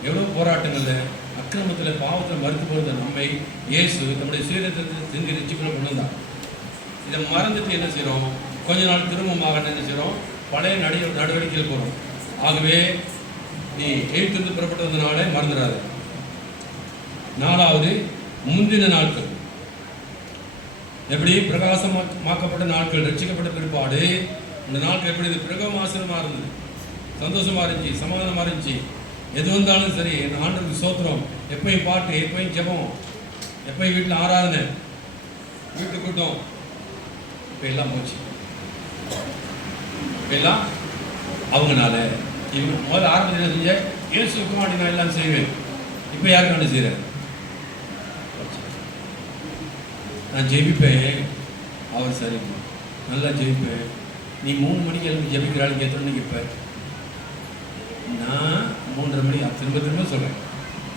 எவ்வளோ போராட்டங்களில், அக்கிரமத்தில், பாவத்தில் மறுத்து போகிற நம்மை இயேசு நம்முடைய சீரத்தில் செஞ்சு ரட்சிப்புல கொண்டு வந்தார். இதை மறந்துட்டு என்ன செய்கிறோம்? கொஞ்ச நாள் திரும்பமாக என்ன செய்கிறோம்? பழைய நடவடிக்கையில் போகிறோம். ஆகவே நீ எகிப்திலிருந்து புறப்பட்டு வந்தனாலே மறந்துடாது. 4வது, முந்தின நாட்கள். எப்படி? பிரகாசமாக்கப்பட்ட நாட்கள், ரட்சிக்கப்பட்ட பிற்பாடு இந்த நாட்கள் எப்படி? இது பிரகமாசனமாக இருந்தது, சந்தோஷமாக இருந்துச்சு, சமாதானமாக இருந்துச்சு. எது வந்தாலும் சரி, என் ஆண்டவருக்கு ஸ்தோத்திரம், எப்பயும் பாட்டு, எப்பயும் ஜெபம், எப்பயும் வீட்டில் ஆராதனை, வீட்டு கூட்டம். இப்போ எல்லாம் போச்சு. இப்போ எல்லாம் அவங்கனால இவங்க முதல்ல ஆரம்பத்தில் என்ன செஞ்ச? இயேசுக்கு மாட்டி நான் எல்லாம் செய்வேன். இப்போ யாருக்காண்டு செய்கிறேன்? நான் ஜெபிப்பேன், அவர் சரி நல்லா ஜெபிப்பேன். நீ 3 மணிக்கு எழுந்து ஜெபிக்கிறாள், எத்தனை மணிக்கு இருப்பேன்? நான் 3:30 மணி, திரும்ப சொல்கிறேன்,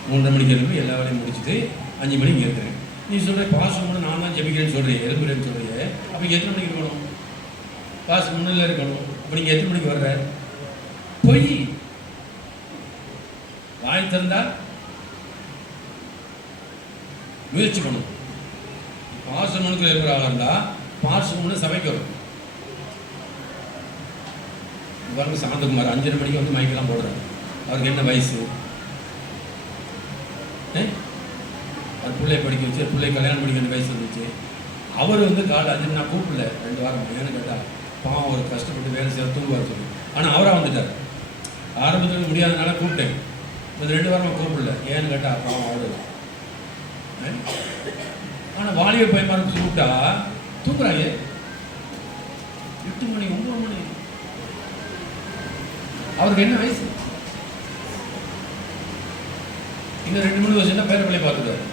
3:30 மணிக்கு எழுப்பி எல்லா வேலையும் முடிச்சுட்டு 5 மணிக்கு இருக்கிறேன். நீ சொல்கிற பாஸ் முன்னே நான் தான் ஜெபிக்கிறேன்னு சொல்கிறேன், எழுப்புறேன்னு சொல்கிறீங்க. அப்போ எத்தனை மணிக்கு இருக்கணும்? பாஸ் முன்னில் இருக்கணும். அப்போ நீங்கள் எத்தனை மணிக்கு வர்ற? பொய். வாய் திறந்தால் முயற்சி பண்ணும். பாஸ் முன்னுக்கு எழுப்புற ஆளாக இருந்தால் பாஸ் முன்னு சபைக்கு வரும். பாருங்க, சாந்தகுமார் 5:30 மணிக்கு வந்து மைக்கெல்லாம் போடுறாரு. அவருக்கு என்ன வயசு? அது பிள்ளைய படிக்க வச்சு, பிள்ளை கல்யாணம் படிக்க வேண்டிய வயசு வந்துச்சு. அவர் வந்து காலை 5 நான் கூப்பிடல 2 வாரம். ஏன்னு கேட்டால் பாவம், அவர் கஷ்டப்பட்டு வேலை செய்ய தூங்குவார் சொல்லி. ஆனால் அவராக வந்துட்டார். ஆரம்பத்தில் முடியாதனால கூப்பிட்டேன். இந்த 2 வாரமாக கூப்பிடல. ஏன்னு கேட்டால் பாவம் அவ்வளோ. ஆனால் வாலிப பையன்மாரை கூப்பிட்டா தூங்குறாங்க. 8 மணி 9 மணி. அவருக்கு என்ன வயசு? இன்னும் 2-3 வருஷம் தான் பேர பிள்ளை பார்த்துட்டாரு.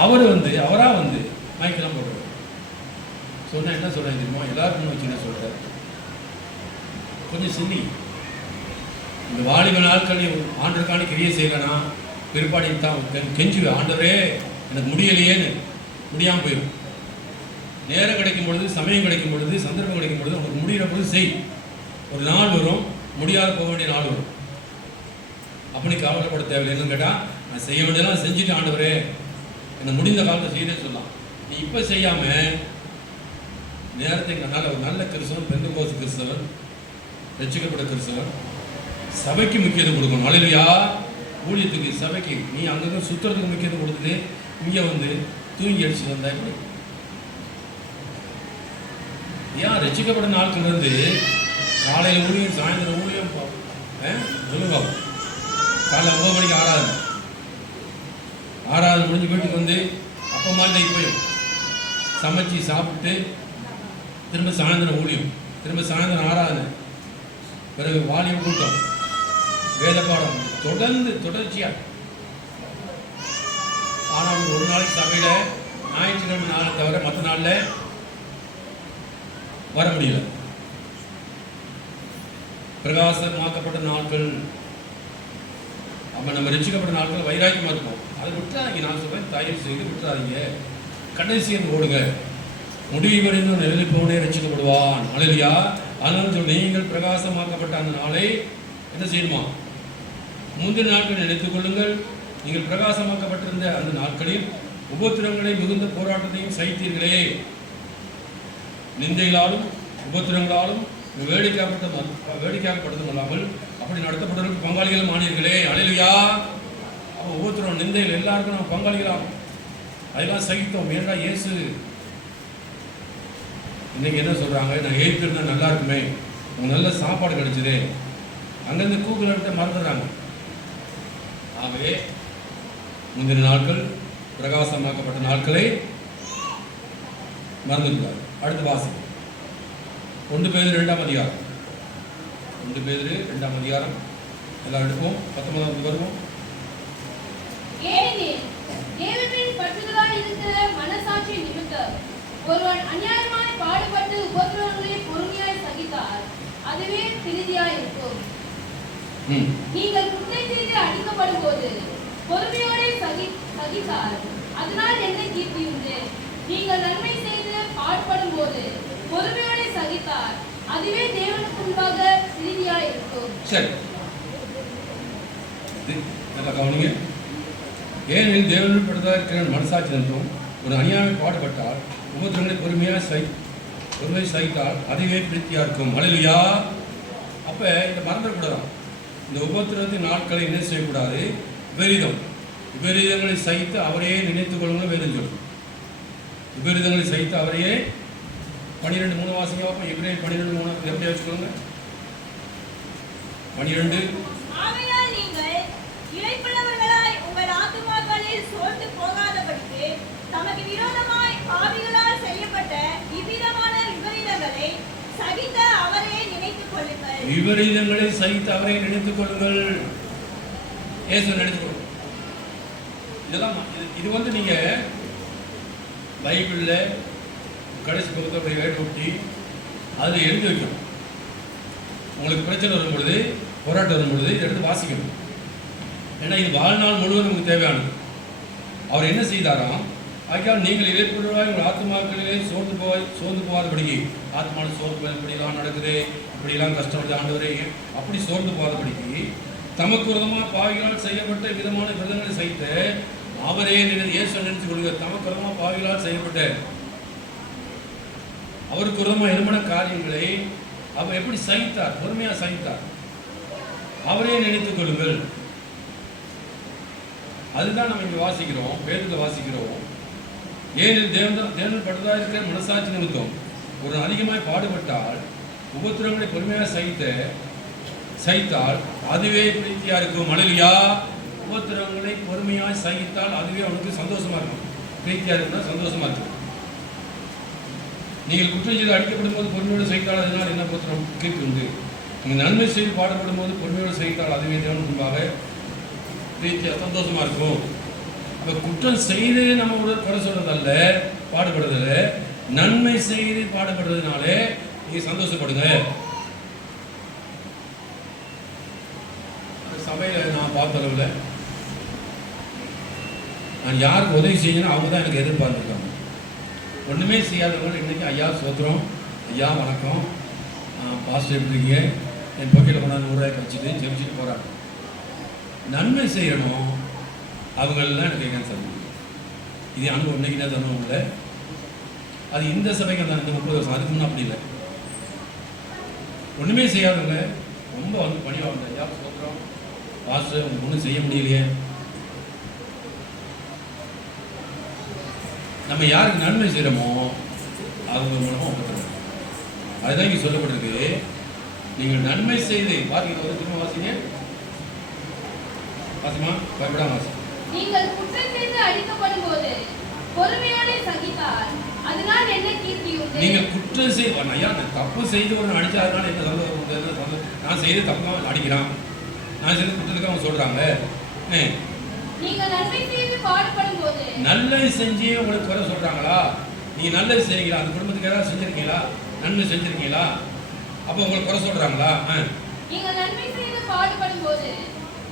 அவராக வந்து மைக்கெல்லாம் போடுறாரு. சொன்னால் என்ன சொல்கிறேன் தெரியுமா? எல்லாருக்கும் வச்சு என்ன சொல்கிறார்? கொஞ்சம் சின்னி, இந்த வாலிப நாட்கள் ஆண்டருக்கான கிரியை செய்யலைன்னா பிற்பாடி தான் கெஞ்சுவேன், ஆண்டவரே எனக்கு முடியலையேன்னு. முடியாமல் போயிடும். நேரம் கிடைக்கும் பொழுது, சமயம் கிடைக்கும் பொழுது, சந்தர்ப்பம் கிடைக்கும் பொழுது, உங்களுக்கு முடிகிற பொழுது செய். ஒரு நாள் வரும், முடியாத போக வேண்டிய நாள் வரும். அப்படி கவலைப்பட தேவையில்லை. என்னன்னு கேட்டால், நான் செய்ய வேண்டியதெல்லாம் செஞ்சுட்டு ஆண்டவரே என்னை முடிந்த காலத்தை செய்தே சொல்லலாம். நீ இப்போ செய்யாமல் நேரத்தை ஒரு நல்ல கிறிஸ்தவன், பெந்தெகோஸ்து கிறிஸ்தவன், ரட்சிக்கப்பட்ட கிறிஸ்தவன் சபைக்கு முக்கியத்துவம் கொடுக்கணும். அல்லேலூயா. ஊழியத்துக்கு, சபைக்கு. நீ அங்கங்கே சுற்றுறதுக்கு முக்கியத்துவம் கொடுத்துட்டு இங்கே வந்து தூங்கி அடிச்சுட்டு வந்தா எப்படி? ஏன் ரட்சிக்கப்பட்ட நாட்கள் இருந்து காலையில் ஊழியம், சாயந்தரம் ஊழியம் சொல்லுங்க. காலைல 9 மணிக்கு ஆறாவது முடிஞ்சு வீட்டுக்கு வந்து அப்போ மாதிரி இப்போயும் சமைச்சு சாப்பிட்டு திரும்ப சாயந்தரம் ஊழியம், திரும்ப சாயந்தரம் ஆராதனை, பிறகு வாலியம் கூட்டம், வேத பாடம், தொடர்ச்சியாக. ஆனால் ஒரு நாளைக்கு சபையில் ஞாயிற்றுக்கிழமை நாளை தவிர மற்ற நாளில் வர முடியல. பிரகாசமாக்கப்பட்ட நாட்கள், அப்போ நம்ம ரட்சிக்கப்பட்ட நாட்கள் வைராக்கியமாக இருக்கும். அதை விட்டுறாதீங்க. நான் சொல்கிறேன், தயவு செய்து விட்டுறாதீங்க. கடைசி ஓடுங்க. முடிவடைந்து நிலைப்பவனே ரட்சிக்கப்படுவான். அல்லேலூயா. அதனால சொல்லி நீங்கள் பிரகாசமாக்கப்பட்ட அந்த நாளை என்ன செய்யணுமா? முந்தின நாட்கள் நினைத்துக் கொள்ளுங்கள். நீங்கள் பிரகாசமாக்கப்பட்டிருந்த அந்த நாட்களில் உபத்திரங்களை மிகுந்த போராட்டத்தையும் சகித்தீர்களே. நிந்தைகளாலும் உபத்திரங்களாலும் வேடிக்கையாகப்படுத்தும் இல்லாமல் அப்படி நடத்தப்பட்டவர்களுக்கு பங்காளிகளும் ஆனீர்களே. அல்லேலூயா. அப்போ உபத்திரம், நிந்தைகள் எல்லாருக்கும் நம்ம பங்காளிகளாகும். அதெல்லாம் சகித்தோம். ஏன்னா இயேசு இன்னைக்கு என்ன சொல்கிறாங்க? நான் எய்த்து இருந்தால் நல்லா இருக்குமே, உங்களுக்கு நல்ல சாப்பாடு கிடைச்சிது, அங்கேருந்து கூகுள் எடுத்து மறந்துடுறாங்க. ஆகவே முந்தின நாட்கள், பிரகாசமாக்கப்பட்ட நாட்களை மறந்துவிட்டார். அடுத்த வாசி 1 பேதுரு 2ஆம் அதிகாரம். 2 பேதுரு 2ஆம் அதிகாரம் எல்லாம் எடுப்போம். 19வது வருவோம். ஏனெனில் தேவனின் பற்றுதலாய் இருக்கிற மனசாட்சி நிமித்தம் ஒருவன் அநியாயமாய் பாடுபட்டு உபத்திரவங்களை பொறுமையாய் சகித்தார், அதுவே பிரீதியாய் இருக்கும். நீங்கள் குற்றம் செய்து அடிக்கப்படும் போது பொறுமையோடு சகித்தார், அதனால் என்ன கீர்த்தி உண்டு? நீங்கள் நன்மை செய்து பாடுபடும் போது பொறுமையோடு சகித்தார், அதுவே தேவனுக்கு முன்பாக பிரீதியாய் இருக்கும். சரி, நல்லா கவனிங்க. ஏனெனில் தேவனின் படுதலாய் இருக்கிற மனசாட்சி நிமித்தம் ஒரு அநியாயமாய் பாடுபட்டால் உபத்திரவங்களை பொறுமையாக சகித்தால் அதுவே பிரீதியா இருக்கும். அல்லேலூயா. அப்ப இந்த மறந்துடக்கூடாது. இந்த உபத்திரவத்தின் நாட்களை என்ன செய்யக்கூடாது? விபரீதங்களை சகித்து அவரையே நினைத்துக் கொள்ளுங்கள் வேதம் சொல்லும். விபரீதங்களை சகித்து அவரையே 12:3 வாசிங்க பார்ப்போம். எபிரேயர் 12:3 எப்படியா வச்சுக்கோங்க. 12 ஆகையால் நீங்கள் இளைப்புள்ளவர்களாய் உங்கள் ஆத்துமாக்களில் சோர்ந்து போகாதபடிக்கு தமக்கு விரோதமாய் பாவிகளால் செய்யப்பட்ட இவ்விதமான விபரீதங்களை சகித்த அவரையே நினைத்துக் கொள்ளுங்கள். விபரீதங்களை சகித்து அவரை நினைத்துக் கொள்ளுங்கள். இயேசு நினைத்துக் கொள்ளுங்கள். இதெல்லாம் இது நீங்க பைபிள்ல கடைசி பக்கத்தை வேட்டு ஒட்டி அதில் எழுதி வைக்கணும். உங்களுக்கு பிரச்சனை வரும்பொழுது, போராட்டம் வரும்பொழுது இதை எடுத்து வாசிக்கணும். ஏன்னா இது வாழ்நாள் முழுவதும் நமக்கு தேவையானது. அவர் என்ன செய்தாராம்? ஆகையால் நீங்கள் இழைப்புள்ளவர்களாய் உங்கள் ஆத்மாக்களிலே சோர்ந்து போகாதபடிக்கு, ஆத்மாவில் சோர்ந்து இப்படிலாம் நடக்குது, இப்படிலாம் கஷ்டப்படுது ஆண்டவரே, அப்படி சோர்ந்து போகாதபடிக்கு தமக்கு விரோதமாக பாவிகளால் செய்யப்பட்ட விதமான விரதங்களை சகித்த அவரே இயேசு நினைச்சு கொள்ளுங்க. தமக்கு விரோதமாக பாவிகளால் செய்யப்பட்ட அவருக்கு விரோதமாக எதிர்மான காரியங்களை அவர் எப்படி சகித்தார்? பொறுமையாக சகித்தார். அவரே நினைத்துக் கொள்ளுங்கள். அதுதான் நம்ம இங்க வாசிக்கிறோம், வேதத்தில் வாசிக்கிறோம். ஏனில் தேவன் படுதலாய் இருக்கிற மனசாட்சி நிமித்தம் ஒரு அதிகமாய் பாடுபட்டால் உபத்திரவங்களை பொறுமையாக சகித்தால் அதுவே பிரீதியா இருக்கும். அல்லேலூயா. உபத்திரவங்களை பொறுமையாக சகித்தால் அதுவே அவனுக்கு சந்தோஷமா இருக்கும். பிரீதியா இருக்குன்னா சந்தோஷமா இருக்கும். நீங்கள் குற்றம் செய்து அடிக்கப்படும் போது பொறுமையோடு சகித்தால் அதனால் என்ன உபத்திரம் கீர்த்தி உண்டு? நீங்கள் நன்மை செய்து பாடுபடும் போது பொறுமையோடு சகித்தால் அதுவே தேவன் முன்பாக பிரீதியா சந்தோஷமா இருக்கும். அப்ப குற்றம் செய்து நம்ம ஒரு குறை சொல்றதல்ல, பாடுபடுறதில்ல, நன்மை செய்து பாடுபடுறதுனாலே நீங்க சந்தோஷப்படுங்க. சபையில நான் பார்த்த அளவுல நான் யாருக்கு உதவி செய்யணும் அவங்க தான் எனக்கு எதிர்பார்த்துருக்காங்க. ஒன்றுமே செய்யாதவங்க இன்னைக்கு ஐயா சோத்திரம், ஐயா வணக்கம், பாஸ்டர் எப்படி இருக்கீங்க, என் பக்கையில் கொண்டாந்து 100 ரூபாய் வச்சுட்டு ஜெபிச்சுட்டு போகிறாங்க. நன்மை செய்யணும் அவங்களெல்லாம் எனக்கு எங்கே சொல்லுங்க. இது அங்கே ஒன்றைக்கிட்டே தரணும் இல்லை. அது இந்த சபைக்கு அந்த 30 வருஷம் அதுக்கு முன்னே அப்படி இல்லை. ஒன்றுமே செய்யாதவங்க ரொம்ப பணியாக வந்த ஐயா சோத்திரம் பாஸ்டர் உங்களுக்கு ஒன்றும் செய்ய முடியலையே. நம்ம யாருக்கு நன்மை செய்கிறோமோ அவங்க மூலமாக ஒப்புறோம். அதுதான் இங்கே சொல்லப்பட்டிருக்கு. நீங்கள் நன்மை செய்து பார்த்தீங்கன்னா ஒரு திரும்ப வாசிங்க. வாசிமா பயப்படாம வாசி. நீங்கள் குற்றம் செய்து அடிக்கப்படும் போது பொறுமையோடு சகித்தால் அதனால் என்ன கீர்த்தி உண்டு? நீங்கள் குற்றம் செய்து ஐயா தப்பு செய்து ஒரு அடிச்சா அதனால என்ன சந்தோஷம்? நான் செய்து தப்பு அடிக்கிறான், நான் செய்து குற்றத்துக்கு அவங்க சொல்றாங்க. நீங்கள் நன்மை செய்து பாடுபடும் போது நல்லது செஞ்சு உங்களுக்கு குறை சொல்றாங்களா? நீங்க நல்லது செய்றீங்களா? அந்த குடும்பத்துக்கு ஏதாவது செஞ்சிருக்கீங்களா? நன்மை செஞ்சிருக்கீங்களா? அப்போ உங்களுக்கு குறை சொல்றாங்களா? நீங்கள் நன்மை செய்து பாடுபடும் போது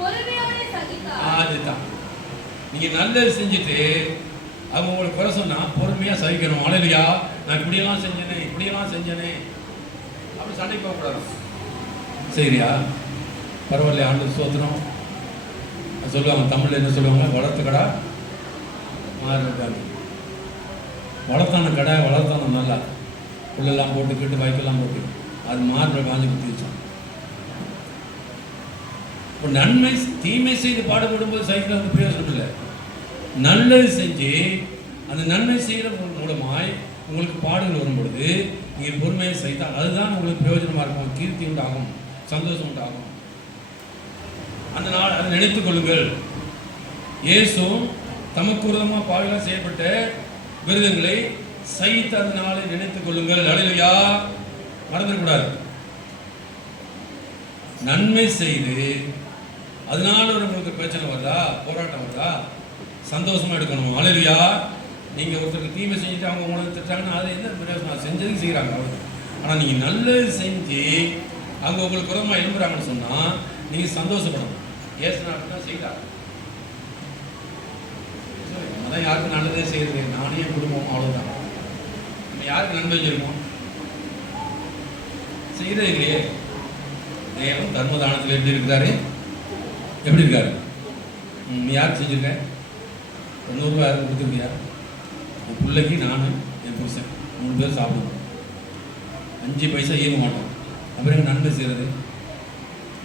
பொறுமையோடு சகித்தால் அதுதான். நீங்க நல்லது செஞ்சுட்டு அவங்க உங்களுக்கு குறை சொன்னா பொறுமையா சகிக்கணும். அல்லேலூயா. நான் இப்படியெல்லாம் செஞ்சேனே அப்படி சண்டைக்கு போகக்கூடாது. சரியா? பரவாயில்ல, ஆண்டு சோத்திரம் சொல்லுவாங்க. தமிழ்ல என்ன சொல்லுவாங்க? வளர்த்த கடை மாறிட்டாங்க. வளர்த்தான கடை வளர்த்தான நல்லா புல்லெல்லாம் போட்டு கேட்டு வாய்க்கெல்லாம் போட்டு அது மாறுற காஞ்சி குத்தி வச்சான். இப்போ நன்மை தீமை செய்து பாடுபடும் போது சைக்கிள் பிரயோஜனம் இல்லை. நல்லது செஞ்சு அந்த நன்மை செய்கிற மூலமாய் உங்களுக்கு பாடுகள் வரும் பொழுது நீங்கள் பொறுமையை செய்தால் அதுதான் உங்களுக்கு பிரயோஜனமாக இருக்கும். கீர்த்தி உண்டாகும், சந்தோஷம் உண்டாகும். அந்த நாள் அதை நினைத்துக் கொள்ளுங்கள். இயேசு தமக்கு விரோதமாக பாவிகளால் செய்யப்பட்ட விருதங்களை சகித்த அந்த நாளை நினைத்துக் கொள்ளுங்கள். அல்லேலூயா. மறந்துடக்கூடாது. நன்மை செய்து அதனால உங்களுக்கு பிரச்சனை வருதா, போராட்டம் வருதா, சந்தோஷமா எடுக்கணும். அல்லேலூயா. நீங்க ஒருத்தருக்கு தீமை செஞ்சுட்டு அவங்க உங்களுக்கு திட்டாங்கன்னா அது என்ன பிரயோஜனம்? செஞ்சதுக்கு செய்கிறாங்க அவங்க. ஆனால் நீங்கள் நல்லது செஞ்சு அவங்க உங்களுக்கு விரோதமாக எழும்புறாங்கன்னு சொன்னால் நீங்கள் சந்தோஷப்படணும். ஏசுனா செய்கிறாங்க. அதான் யாருக்கு நல்லதே செய்யறது, நானே குடும்பம், அவ்வளோதான். நம்ம யாருக்கு நன்மை செய்யணும்? செய்யறதே இல்லையே. தேவன் தர்மதானத்தில் எப்படி இருக்கிறாரு? எப்படி இருக்காரு? நீ யாருக்கு செஞ்சுருக்க? 100 ரூபா யாருக்கு கொடுத்துருக்கியா? என் பிள்ளைக்கு நான் என் புருஷன் 3 பேர் சாப்பிடுவோம். 5 பைசா ஈர்க்க மாட்டோம். அப்புறம் எங்கள் நன்மை செய்கிறது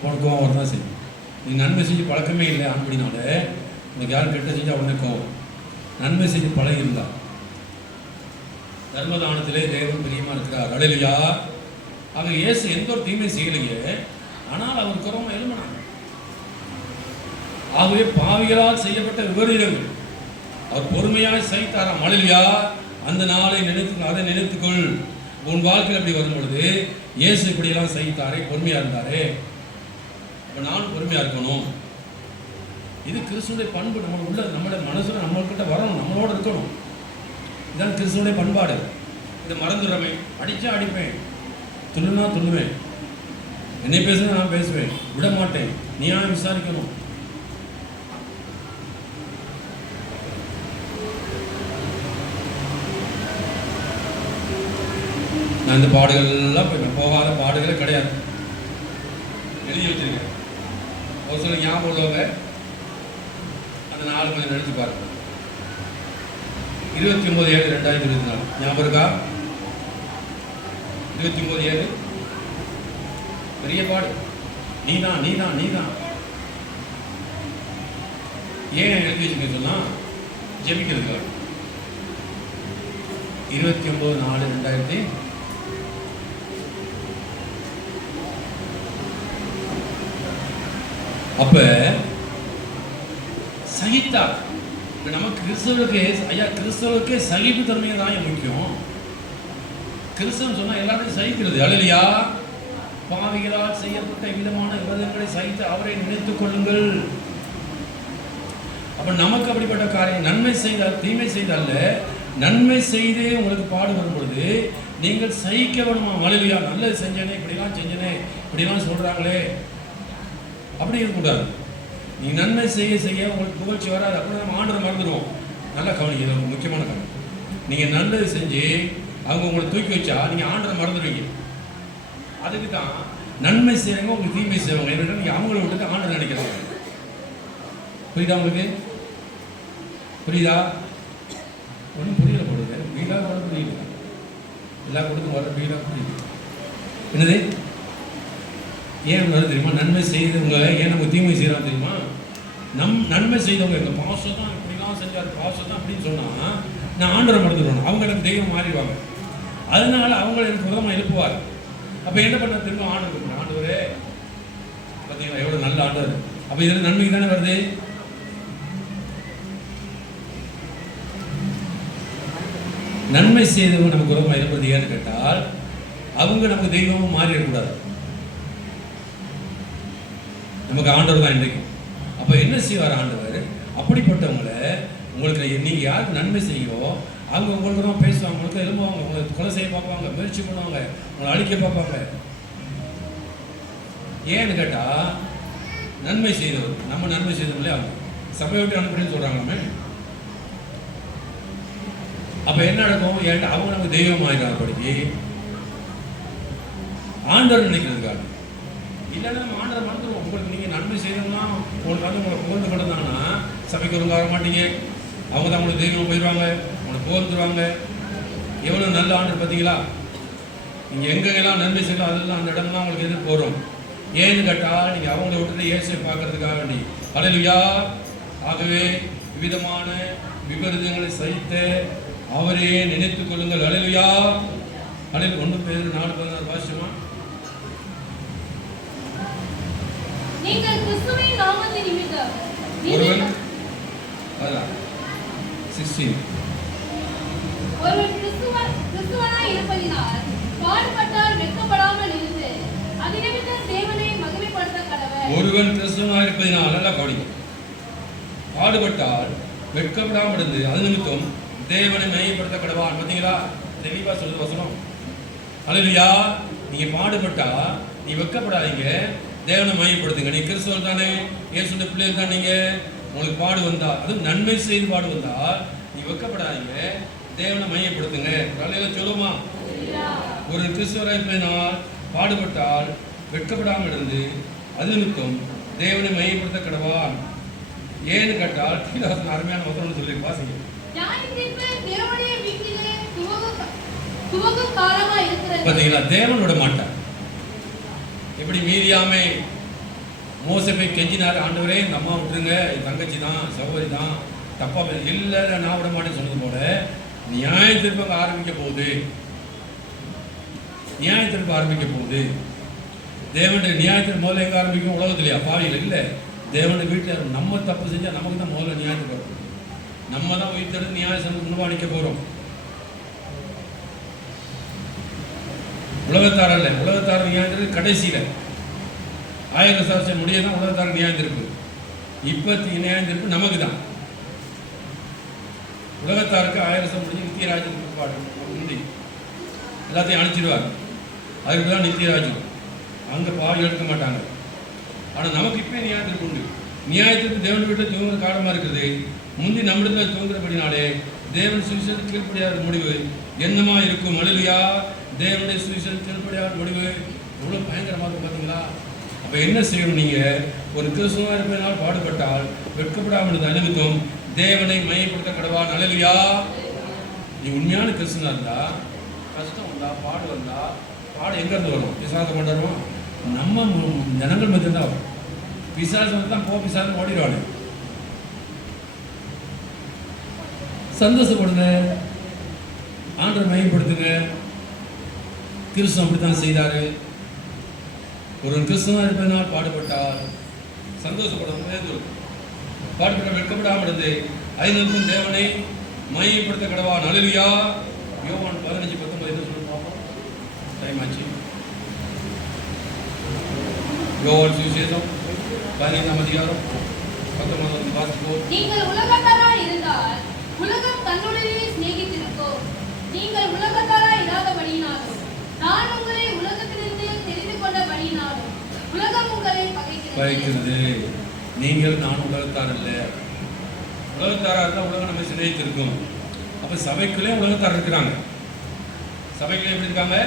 உனக்கு கோவம் வரதான் செய்யும். நீ நன்மை செஞ்சு பழக்கமே இல்லை அப்படின்னால உனக்கு யாரும் கெட்ட செஞ்சால் உடனே கோவம். நன்மை செஞ்சு பழகி இருந்தா தர்மதானத்திலே தேவன் பிரியமாக இருக்கிறார். அல்லேலூயா. அவர் இயேசு எந்த ஒரு தீமை செய்யலையே, ஆனால் அவர் குறவமாக எழுப்பினாங்க. ஆகவே பாவிகளால் செய்யப்பட்ட விபரீதங்கள் அவர் பொறுமையாய் சகித்தாராம். அல்லேலூயா. அந்த நாளை அதை நினைத்துக்கொள். உன் வாழ்க்கையில் அப்படி வரும் பொழுது இயேசு இப்படியெல்லாம் சகித்தாரே, பொறுமையா இருந்தாரே, இப்போ நான் பொறுமையா இருக்கணும். இது கிறிஸ்துடைய பண்பு. நம்ம உள்ள நம்மளோட மனசுல நம்மள்கிட்ட வரணும், நம்மளோட இருக்கணும். இதுதான் கிறிஸ்துடைய பண்பாடு. இதை மறந்துடுறமே. அடிச்சா அடிப்பேன், துள்ளுனா துள்ளுவேன், என்னை பேசுனா நான் பேசுவேன், விட மாட்டேன். நீயா விசாரிக்கணும். நான் இந்த பாடுகள்லாம் போகாத பாடுகளே கிடையாது, எழுதி வச்சிருக்கேன். ஒரு சில ஞாபகம் உள்ளவங்க அந்த 4 கொஞ்சம் நினைச்சு பாருங்க. 29/7/2024 ஞாபகம் இருக்கா? 29/7 பெரிய பாடு. நீதான் நீதான் நீதான். ஏன் எழுதி வச்சுக்க சொன்னா ஜெபிக்கிறதுக்கு. 29/4/2000 அப்ப சகித்தா. நமக்கு கிறிஸ்தவர்களுக்கே சகிப்பு தன்மையை தான் முக்கியம். கிறிஸ்தவன் சொன்னா எல்லாத்தையும் சகிக்கிறது. அல்லேலூயா. பாவிகளால் செய்யப்பட்ட விதமான விபரீதங்களை சகித்து அவரை நினைத்துக் கொள்ளுங்கள். அப்ப நமக்கு அப்படிப்பட்ட காரியம் நன்மை செய்தால் தீமை செய்தால நன்மை செய்தே உங்களுக்கு பாடு வரும் பொழுது நீங்கள் சகிக்க வேணுமா? அல்லேலூயா. நல்லது செஞ்சனே, இப்படிலாம் செஞ்சனே, இப்படிலாம் சொல்றாங்களே, அப்படி இருக்கக்கூடாது. நீ நன்மை செய்ய செய்ய உங்களுக்கு புகழ்ச்சி வராது. அப்படி நம்ம ஆண்டரை மறந்துடுவோம். நல்லா கவனிக்க, முக்கியமான கவனம். நீங்க நல்லது செஞ்சு அவங்க உங்களை தூக்கி வச்சா நீங்க ஆண்டரை மறந்துடுவீங்க. அதுக்கு தான் நன்மை செய்யறவங்க உங்களுக்கு தீமை செய்வாங்க. ஏன்னா நீங்க அவங்கள விட்டு ஆண்டரை நினைக்கிறாங்க. புரியுதா உங்களுக்கு? புரியுதா? ஒன்றும் புரியல போடுங்க. வீடா வர புரியல, எல்லா கொடுக்கும் வர வீடா புரியுது. என்னது ஏன் வருது தெரியுமா? நன்மை செய்தவங்க ஏன் நம்ம தீமை செய்யறாங்க தெரியுமா? நன்மை செய்தவங்க எங்கள் பாசம் தான் இப்படிலாம் செஞ்சார், பாசம் தான் அப்படின்னு சொன்னால் நான் ஆண்டரை மறந்துடுவேன். அவங்க எனக்கு தெய்வம் மாறிடுவாங்க. அதனால அவங்கள எனக்கு விதமாக எழுப்புவார். அப்போ என்ன பண்ண திரும்ப ஆண்டவர், ஆண்டவரே பார்த்தீங்களா எவ்வளோ நல்ல ஆண்டவர். அப்போ இதில் நன்மைக்கு தானே வருது. நன்மை செய்தவங்க நமக்கு விதமாக எழுப்புறது ஏன்னு கேட்டால் அவங்க நமக்கு தெய்வமும் மாறிடக்கூடாது. நமக்கு ஆண்டவர் தான் இன்றைக்கும். அப்போ என்ன செய்வார் ஆண்டவர்? அப்படிப்பட்டவங்களை உங்களுக்கு நீங்கள் யாருக்கு நன்மை செய்யோ அவங்க உங்களுக்கு தான் பேசுவாங்க, உங்களுக்கு எழும்புவாங்க, உங்களை கொலை செய்ய பார்ப்பாங்க, முயற்சி பண்ணுவாங்க, உங்களை அழிக்க பார்ப்பாங்க. ஏன்னு கேட்டால் நன்மை செய்தவர் நம்ம நன்மை செய்தவங்களே அவங்க சபையை விட்டு அனுப்புறேன்னு சொல்கிறாங்களாமே. அப்போ என்ன நடக்கும்? ஏன்டா அவங்க நமக்கு தெய்வம் ஆகிட்டாங்க. படிக்கு ஆண்டவர் நினைக்கிறதுக்காக இல்லைன்னா நம்ம ஆண்டரை மறந்துடுவோம். உங்களுக்கு நீங்கள் நன்மை செய்தோம்னா உங்களுக்கு வந்து உங்களை புகழ்ந்து கொடுத்தாங்கன்னா சபைக்கு ஒழுங்காக வர மாட்டீங்க. அவங்க தான் உங்களுக்கு தெய்வம் போயிடுவாங்க, உங்களை புகழ்ந்துருவாங்க. எவ்வளோ நல்ல ஆண்டர் பார்த்தீங்களா? நீங்கள் எங்கெல்லாம் நன்மை செய்யலாம் அதெல்லாம் அந்த இடம்லாம் உங்களுக்கு எதிர்ப்பு போகிறோம். ஏன்னு கேட்டால் நீங்கள் அவங்கள விட்டுட்டு இயேசுவை பார்க்கறதுக்காக வேண்டி. அல்லேலூயா. ஆகவே விவிதமான விபரீதங்களை சகித்து அவரே நினைத்துக் கொள்ளுங்கள். அல்லேலூயா. அல்லேலூயா. 1 பேதுரு 4:16 வாசிச்சோமா? நீங்கள் கிறிஸ்துவின் நாமத்தின் நிமித்தம் ஒருவன் 16 ஒருவன் கிறிஸ்துவனாய் இருப்பதினால் பாடுபட்டால் வெட்கப்படாமல் இருந்து அதிநிமித்தம் தேவனை மகிமைப்படுத்த ஒருவன் கிறிஸ்துவனாக இருப்பதினால் நல்லா கவனிக்கும். பாடுபட்டால் வெட்கப்படாமல் இருந்து அது நிமித்தம் தேவனை மையப்படுத்த கடவான். பார்த்தீங்களா, தெளிவா சொல்லுது வசனம். அல்லேலூயா. நீங்க பாடுபட்டா நீ வெட்கப்படாதீங்க, தேவனை மையப்படுத்துங்க. நீ கிறிஸ்துவன் தானே, இயேசுவின் பிள்ளைகள் தான். நீங்க உங்களுக்கு பாடு வந்தா, அதுவும் நன்மை செய்து பாடு வந்தா நீ வெட்கப்படாதீங்க, தேவனை மையப்படுத்துங்க. காலையில சொல்லுமா, ஒரு கிறிஸ்துவராக இருப்பதினால் பாடுபட்டால் வெட்கப்படாமல் இருந்து அது நிமித்தம் தேவனை மையப்படுத்த கடவான். ஏன்னு கேட்டால் கீழே அருமையான வசனம் சொல்லி வாசிங்க. பார்த்தீங்களா, தேவன் விட மாட்டார். எப்படி மீதியாமை மோசே போய் கெஞ்சினார், ஆண்டவரே இந்த அம்மா விட்டுருங்க, என் தங்கச்சி தான், சகோதரி தான், தப்பா இல்லை நான் விட மாட்டேன்னு சொன்னது போல நியாய தீர்ப்பு ஆரம்பிக்க போகுது. நியாய தீர்ப்பு ஆரம்பிக்க போகுது. தேவனுடைய நியாயத்திற்கு முதல்ல எங்க ஆரம்பிக்கும்? உலகத்திலேயா? பாவியில் இல்லை, தேவனுடைய வீட்டில். நம்ம தப்பு செஞ்சால் நமக்கு தான் முதல்ல நியாயத்துக்கு வரும். நம்ம தான் உயிர்த்தெடுத்து நியாய சமூகம் முன்வாணிக்க போகிறோம். உலகத்தார் அல்ல, உலகத்தார் நியாயத்திற்கு கடைசியில் 1000 வருஷம் முடியதான் உலகத்தார் நியாயத்திற்கு. இப்போ நியாயத்திற்கு நமக்கு தான். உலகத்தாருக்கு 1000 வருஷம் முடிஞ்சு நித்தியராஜ்யத்துக்கு பாடு முந்தி எல்லாத்தையும் அனுப்பிச்சிடுவார். அதுக்கு தான் நித்தியராஜ்யம். அங்கே பாவி எடுக்க மாட்டாங்க. ஆனால் நமக்கு இப்போ நியாயத்திற்கு உண்டு. நியாயத்திற்கு தேவன் வீட்டில் தூங்குற காரணமாக இருக்குது. முந்தி நம்மிடத்தில் தூங்குறபடினாலே தேவன் சுவிசேஷத்துக்கு கீழ்ப்படியாத முடிவு என்னமா இருக்கும்? அல்லேலூயா. தேவனுடைய சுவிசேஷத்துக்கு கீழ்ப்படியாத முடிவு எவ்வளோ பயங்கரமாக இருக்கும் பார்த்தீங்களா? அப்போ என்ன செய்யணும்? நீங்கள் ஒரு கிறிஸ்துவனாக இருப்பதனால் பாடுபட்டால் வெட்கப்படாமல் இருந்த நிமித்தம் தேவனை மையப்படுத்த கடவான். அல்லேலூயா. நீ உண்மையான கிறிஸ்துவனாக இருந்தா, கஷ்டம் வந்தா, பாடு வந்தா, பாடு எங்கேருந்து வரும்? பிசாசம் கொண்டாடுவோம். நம்ம ஜனங்கள் மத்தியம் தான் வரும். பிசாசம் தான் போ பிசாசம் ஓடிடுவாங்க. சந்தோஷப்படுங்க, ஆண்டரை மையப்படுத்துங்க. கிறிஸ்துவ அப்படித்தான் செய்தாரு. ஒரு கிறிஸ்துவனாக இருப்பதனால் பாடுபட்டால் சந்தோஷப்படும். பாடுபட வெட்கப்படாமல் இருந்து ஐநூறுக்கும் தேவனை மையப்படுத்த கடவான். அல்லேலூயா. யோவான் 15:19 என்ன சொல்லி பார்ப்போம். டைம் ஆச்சு. யோவான் சுவிசேஷம் 15ஆம் அதிகாரம் 19 வாசிப்போம். நீங்கள் உலகத்தாராய் இருந்தால் உலகம் தன்னுடைய சிநேகித்திருக்கும். நீங்கள் உலகத்தாராய் இராதபடியினாலும் நான் உங்களை உலகத்திலிருந்து தெரிந்து கொண்டபடியினாலும் உலகம் உங்களை பகைக்கிறது. நீங்கள் நான் உலகத்தார் அல்ல. உலகத்தாராக இருந்தால் உலகம் நம்ம சிநேகித்திருக்கும். அப்போ சபைக்குள்ளே உலகத்தார் இருக்கிறாங்க. சபைக்குள்ளே எப்படி இருக்காங்க?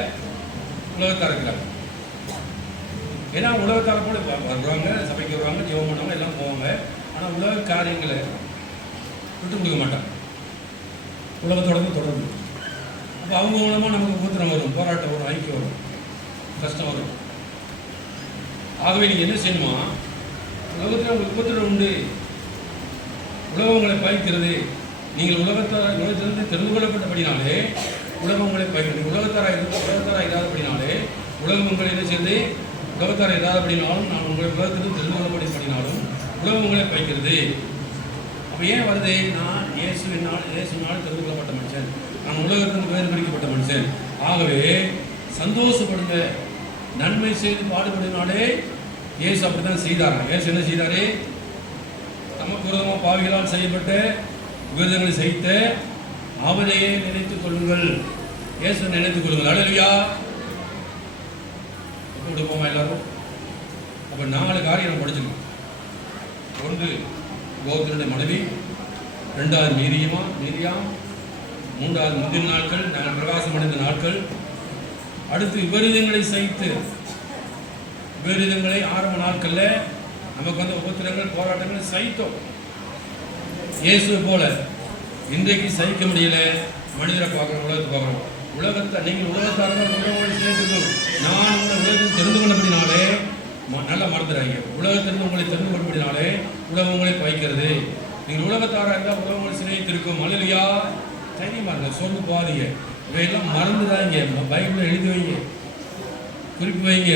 உலகத்தார் இருக்கிறாங்க. ஏன்னா உலகத்தார கூட வருவாங்க, சபைக்கு வருவாங்க, ஜெபம் பண்ணுவாங்க, எல்லாம் போவாங்க. ஆனால் உலக காரியங்களை விட்டு கொடுக்க மாட்டாங்க. உலகத்தோட தொடர்ந்து. அப்போ அவங்க மூலமாக நமக்கு உபத்திரம் வரும், போராட்டம் வரும், ஐக்கியம் வரும், கஷ்டம் வரும். ஆகவே நீங்கள் என்ன செய்யணுமா? உலகத்தில் உங்களுக்கு உபத்திரம் உண்டு. உலகம் உங்களை பகைக்கிறது. நீங்கள் உலகத்திலிருந்து தெரிந்து கொள்ளப்பட்டபடினாலே உலகம் உங்களை பகைக்கிறது. உலகத்தாராக இல்லாதபடினாலே உலகம் உங்களை என்ன செய்து? உலகத்தாராக இல்லாதபடினாலும் நான் உங்களை உலகத்திலிருந்து தெரிந்து கொள்ளப்பட்டபடினாலும் உலகம் உங்களை பகைக்கிறது. அப்போ ஏன் வருது? நான் இயேசுவினால் தெரிந்து கொள்ளப்பட்ட மனுஷன், நான் உலகத்திலிருந்து வேறு பிரிக்கப்பட்ட மனுஷன். ஆகவே சந்தோஷப்படுங்க. நன்மை செய்து பாடுபடினாலே இயேசு அப்படித்தான் செய்தார். இயேசு என்ன செய்தாரு? நமக்கு விரோதமாக பாவிகளால் செய்யப்பட்ட விரோதங்களை செய்த அவரையே நினைத்துக் கொள்ளுங்கள். இயேசு நினைத்துக் கொள்ளுங்கள். அல்லேலூயா. கொடுப்போமா எல்லாரும்? அப்போ 4 காரியம் நம்ம படிச்சிருக்கோம். 1 கோத்திரனுடைய மனைவி, 2வது மீரியாம், 3வது முந்தின நாட்கள், நாங்கள் பிரகாசம் அடைந்த நாட்கள். அடுத்து விபரீதங்களை சகித்து, விபரீதங்களை ஆரம்ப நாட்களில் நமக்கு வந்த உபத்திரங்கள், போராட்டங்களை சகித்தோம். இயேசுவை போல இன்றைக்கு சகிக்க முடியல. மனிதரை பார்க்குறோம், உலகத்தை பார்க்குறோம். உலகத்தை நீங்கள் உலகத்தார்கள் உலகங்களை சேர்த்துக்கணும். நான் உங்களை உலகத்தில் தெரிந்து கொண்டபடினாலே நல்லா மறந்துடுறாங்க. உலகத்திலிருந்து உங்களை தெரிந்து கொண்டபடினாலே உலகம் உங்களை பகைக்கிறது. நீங்கள் உலகத்தாராக இருந்தால் உலகம் உங்களை சிநேகித்திருக்கும். அல்லேலூயா. தைரியமாக இருங்க, சொல்லு போகாதீங்க. இவையெல்லாம் மறந்துடாங்க. பைபிளில் எழுதி வைங்க, குறிப்பு வைங்க.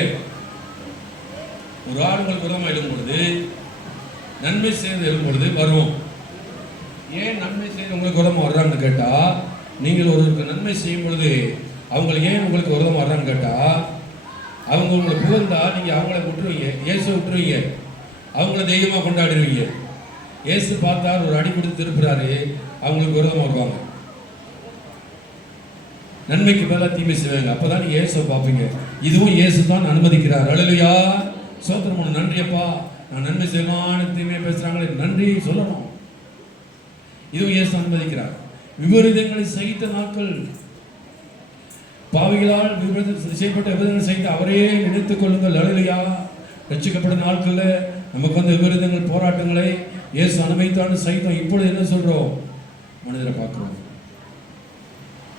ஒரு ஆள் உங்களுக்கு விரோதமாக எழும் பொழுது, நன்மை செய்து எழும் பொழுது வருவோம். ஏன் நன்மை செய்து உங்களுக்கு விரோதமாக வர்றாங்கன்னு கேட்டால், நீங்கள் ஒருவருக்கு நன்மை செய்யும் பொழுது அவங்களுக்கு ஏன் உங்களுக்கு விரோதமாக வர்றான்னு கேட்டால், அவங்க உங்களை புகழ்ந்தா நீங்கள் அவங்கள விட்டுருவீங்க. இயேசுவை விட்டுருவீங்க, அவங்கள தெய்வமாக கொண்டாடுவீங்க. இயேசு பார்த்தார், ஒரு அடி கொடுத்து திருப்புறாரு, அவங்களுக்கு விரோதமாக வருவாங்க, நன்மைக்கு பதிலாக தீமை செய்வாங்க. அப்பதான் நீங்க இயேசுவை பார்ப்பீங்க. இதுவும் இயேசு தான் அனுமதிக்கிறார். அல்லேலூயா, சோத்திரம். நன்றியப்பா, நான் நன்மை செய்வான தீமையை பேசுறாங்களே, நன்றி சொல்லணும். இதுவும் இயேசு அனுமதிக்கிறார். விபரீதங்களை சகித்த நாட்கள், பாவிகளால் செய்யப்பட்ட விபரீதங்களை சகித்த அவரையே நினைத்துக் கொள்ளுங்கள். அல்லேலூயா. ரட்சிக்கப்பட்ட நாட்களில் நமக்கு வந்து விபரீதங்கள் போராட்டங்களை இயேசு அனுமதித்தான்னு சகித்தோம். இப்பொழுது என்ன சொல்றோம்? மனிதரை பார்க்கிறோம்.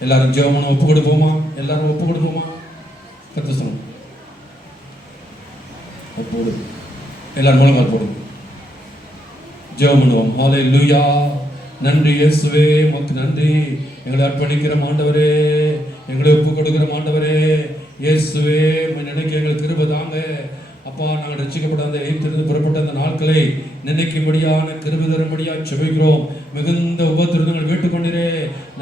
எல்லாரும் ஜெபம் ஒப்பு கொடுப்போமா? எல்லாரும் ஒப்பு கொடுப்போமா? கர்த்தர் சொல்லுங்க, ஒப்பு கொடு. எல்லாரும் முழங்கால் போடுங்க, ஜெபம் பண்ணுவோம். ஹல்லேலூயா. நன்றி இயேசுவே, உமக்கு நன்றி. எங்களை அர்ப்பணிக்கிற ஆண்டவரே, எங்களை ஒப்பு கொடுக்கிற ஆண்டவரே, இயேசுவே நினைக்க எங்களுக்கு கிருபை தாங்க. அப்பா, நாங்கள் ரட்சிக்கப்பட்ட அந்த எகிப்திலிருந்து புறப்பட்ட அந்த நாட்களை நினைக்கும்படியான கிருபை தரும்படியாக செபிக்கிறோம். மிகுந்த உபத்திரங்கள் வீட்டுக்கொண்டிரே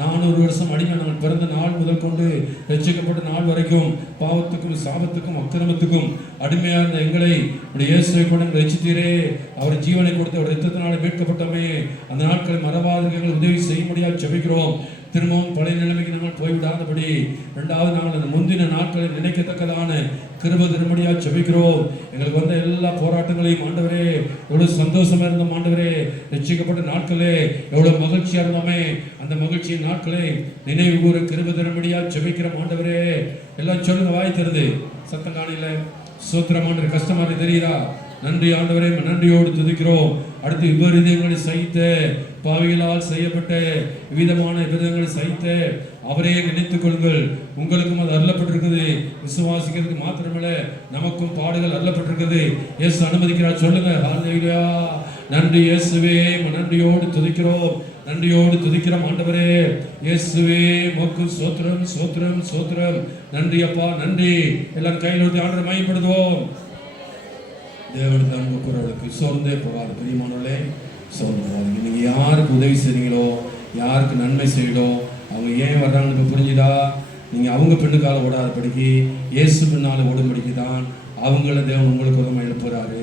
400 வருஷம் அடிமை நாங்கள் பிறந்த நாள் முதல் கொண்டு ரட்சிக்கப்பட்ட நாள் வரைக்கும் பாவத்துக்கும் சாபத்துக்கும் அக்கிரமத்துக்கும் அடிமையாக இருந்த எங்களை இயேசுவை கொண்டு ரட்சித்தீரே. அவர் ஜீவனை கொடுத்து அவர் ரத்தத்தினால மீட்கப்பட்டோமே. அந்த நாட்களை மறவாத எங்களை உதவி செய்யும்படியாக செபிக்கிறோம். திரும்பவும் பழைய நிலைமைக்கு நாங்கள் போய்விடாதபடி இரண்டாவது நாங்கள் அந்த முந்தின நாட்களை நினைக்கத்தக்கதான கிருபை தரும்படியாக செபிக்கிறோம். எங்களுக்கு வந்த எல்லா போராட்டங்களையும் ஆண்டவரே, எவ்வளவு சந்தோஷமா இருந்தோம் ஆண்டவரே, ரட்சிக்கப்பட்ட நாட்களே எவ்வளவு மகிழ்ச்சியா இருந்தோமே, அந்த மகிழ்ச்சியின் நாட்களை நினைவு கூற கிருபை தரும்படியாக செபிக்கிறோம் ஆண்டவரே. எல்லாம் சொல்லுங்க, வாய் திறந்து, சத்தம் காணல. சோத்திரமான கஷ்டமா தெரியுதா? நன்றி ஆண்டவரே, நன்றியோடு துதிக்கிறோம். அடுத்து விபரீதங்களை சகித்த, பாவிகளால் செய்யப்பட்ட விதமான விபரீதங்களை சகித்த அவரே நினைத்துக் கொள்ளுங்கள். உங்களுக்கும் அது அருளப்பட்டிருக்குது. விசுவாசிக்கிறதுக்கு மாத்திரமல்ல, நமக்கும் பாடுகள் அருளப்பட்டிருக்குது. இயேசு அனுமதிக்கிறார். சொல்லுங்க, ஹல்லேலூயா. நன்றி இயேசுவே, நன்றியோடு துதிக்கிறோம், நன்றியோடு துதிக்கிறோம் ஆண்டவரே. இயேசுவே உமக்கு சோத்திரம், சோத்திரம், சோத்திரம். நன்றி அப்பா, நன்றி. எல்லாரும் கையில் எடுத்து ஆண்டவரை மகிமைப்படுத்துவோம். தேவனுக்கு அன்பு கூறவர்களுக்கு சோர்ந்தே போகாது. பிரியமானவர்களே, சோர்ந்து போகாதீங்க. நீங்கள் யாருக்கு உதவி செய்றீங்களோ, யாருக்கு நன்மை செய்யணும், அவங்க ஏன் வர்றாங்கன்னு இப்போ புரிஞ்சுதா? நீங்கள் அவங்க பின்னுக்கால ஓடாதபடிக்கு இயேசு பின்னால் ஓடும்படிக்கு தான் அவங்கள தேவன் உங்களுக்கு உதவி எழுப்புறாரு.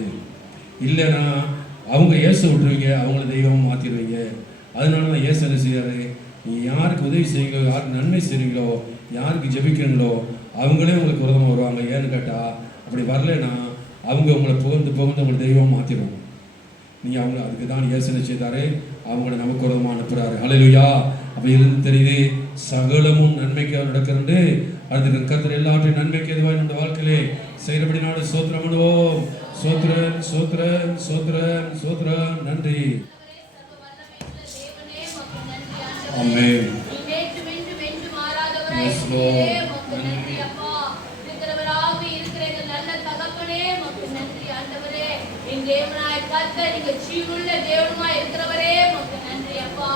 இல்லைன்னா அவங்க இயேசு விட்டுருவீங்க, அவங்கள தெய்வம் மாற்றிடுவீங்க. அதனால தான் இயேசு என்ன செய்யாரு? நீங்கள் யாருக்கு உதவி செய்யுங்களோ, யாருக்கு நன்மை செய்கிறீங்களோ, யாருக்கு ஜெபிக்கிறீங்களோ, அவங்களே உங்களுக்கு உதவமாக வருவாங்க. ஏன்னு கேட்டால், அப்படி வரலைன்னா அவங்க உங்களை புகழ்ந்து புகழ்ந்து உங்களை தெய்வம் மாற்றிடுவாங்க. நீங்கள் அவங்க அதுக்கு தான் இயேசு என்ன செய்தாரு? அவங்கள நமக்கு உதவமாக அனுப்புகிறாரு. ஹல்லேலூயா. அப்போ இருந்து தெரியுது, சகலமும் நன்மைக்கு நடக்கிறது. அடுத்து கர்த்தர் எல்லாவற்றையும் நன்மைக்கு எதுவாக என்னோட வாழ்க்கையிலே செய்கிறபடி நாடு சோத்திரம் பண்ணுவோம். சோத்திரம், சோத்திரம், சோத்திரம், சோத்திரம். நன்றி. ஆமென். Yes, Lord. தேவனாய் கர்த்தர், நீங்க ஜீவனுள்ள தேவனுமாய் இருக்கிறவரே, உமக்கு நன்றி அப்பா.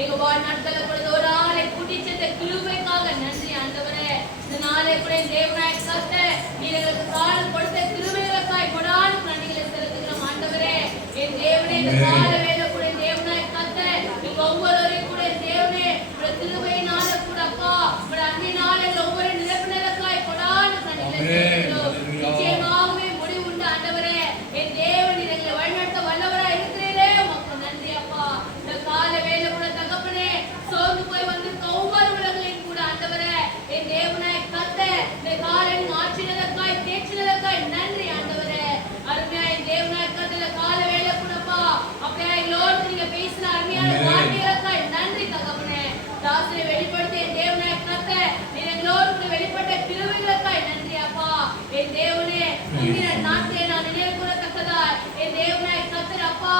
எங்க வாழ்நாட்களை பொழுது ஒரு ஆளை கூட்டிச்சத கிருபைக்காக நன்றி ஆண்டவரே. இந்த நாளை கூட தேவனாய் கர்த்தர், நீங்க எங்களுக்கு காலம் கொடுத்த கிருபைகளுக்காய் கொடான நன்றிகளை செலுத்துகிறோம் ஆண்டவரே. என் தேவனே, இந்த கால வேலை கூட தேவனாய் கர்த்தர், நீங்க ஒவ்வொருவரையும் கூட தேவனே உடைய கிருபையினால கூட அப்பா, உடைய அன்பினால ஒவ்வொரு நிரப்பினருக்காய் கொடான நன்றிகளை செலுத்துகிறோம். நிச்சயமாகவே முடிவு உண்டு ஆண்டவரே. என் தேவன் எங்களை வழிநடத்த வல்லவராய் இருக்கிறீரே, உமக்கு நன்றி அப்பா. இந்த கால வேலை கூட தகப்பனே, சோர்ந்து போய் வந்து ஒவ்வொரு உலகங்களையும் கூட ஆண்டவரே, என் தேவனாய் கர்த்தர், இந்த காலையில் மாற்றினதற்காய் தேய்ச்சினதற்காய் நன்றி ஆண்டவரே. அருமையா என் தேவனாய் கர்த்தர், கால வேலை கூடப்பா அப்படியே எங்களோடு நீங்க பேசின அருமையான வார்த்தைகளுக்காய் நன்றி தகப்பனே. தாசரை வெளிப்படுத்தி என் தேவனாய் கர்த்தர், நீங்க எங்களோடு கூட வெளிப்பட்ட கிருபைகளுக்காய் நன்றி அப்பா. என் தேவனே, முந்தின நாட்களை நான் நினைவு கூறத்தக்கதா என் தேவனாய் கர்த்தர் அப்பா,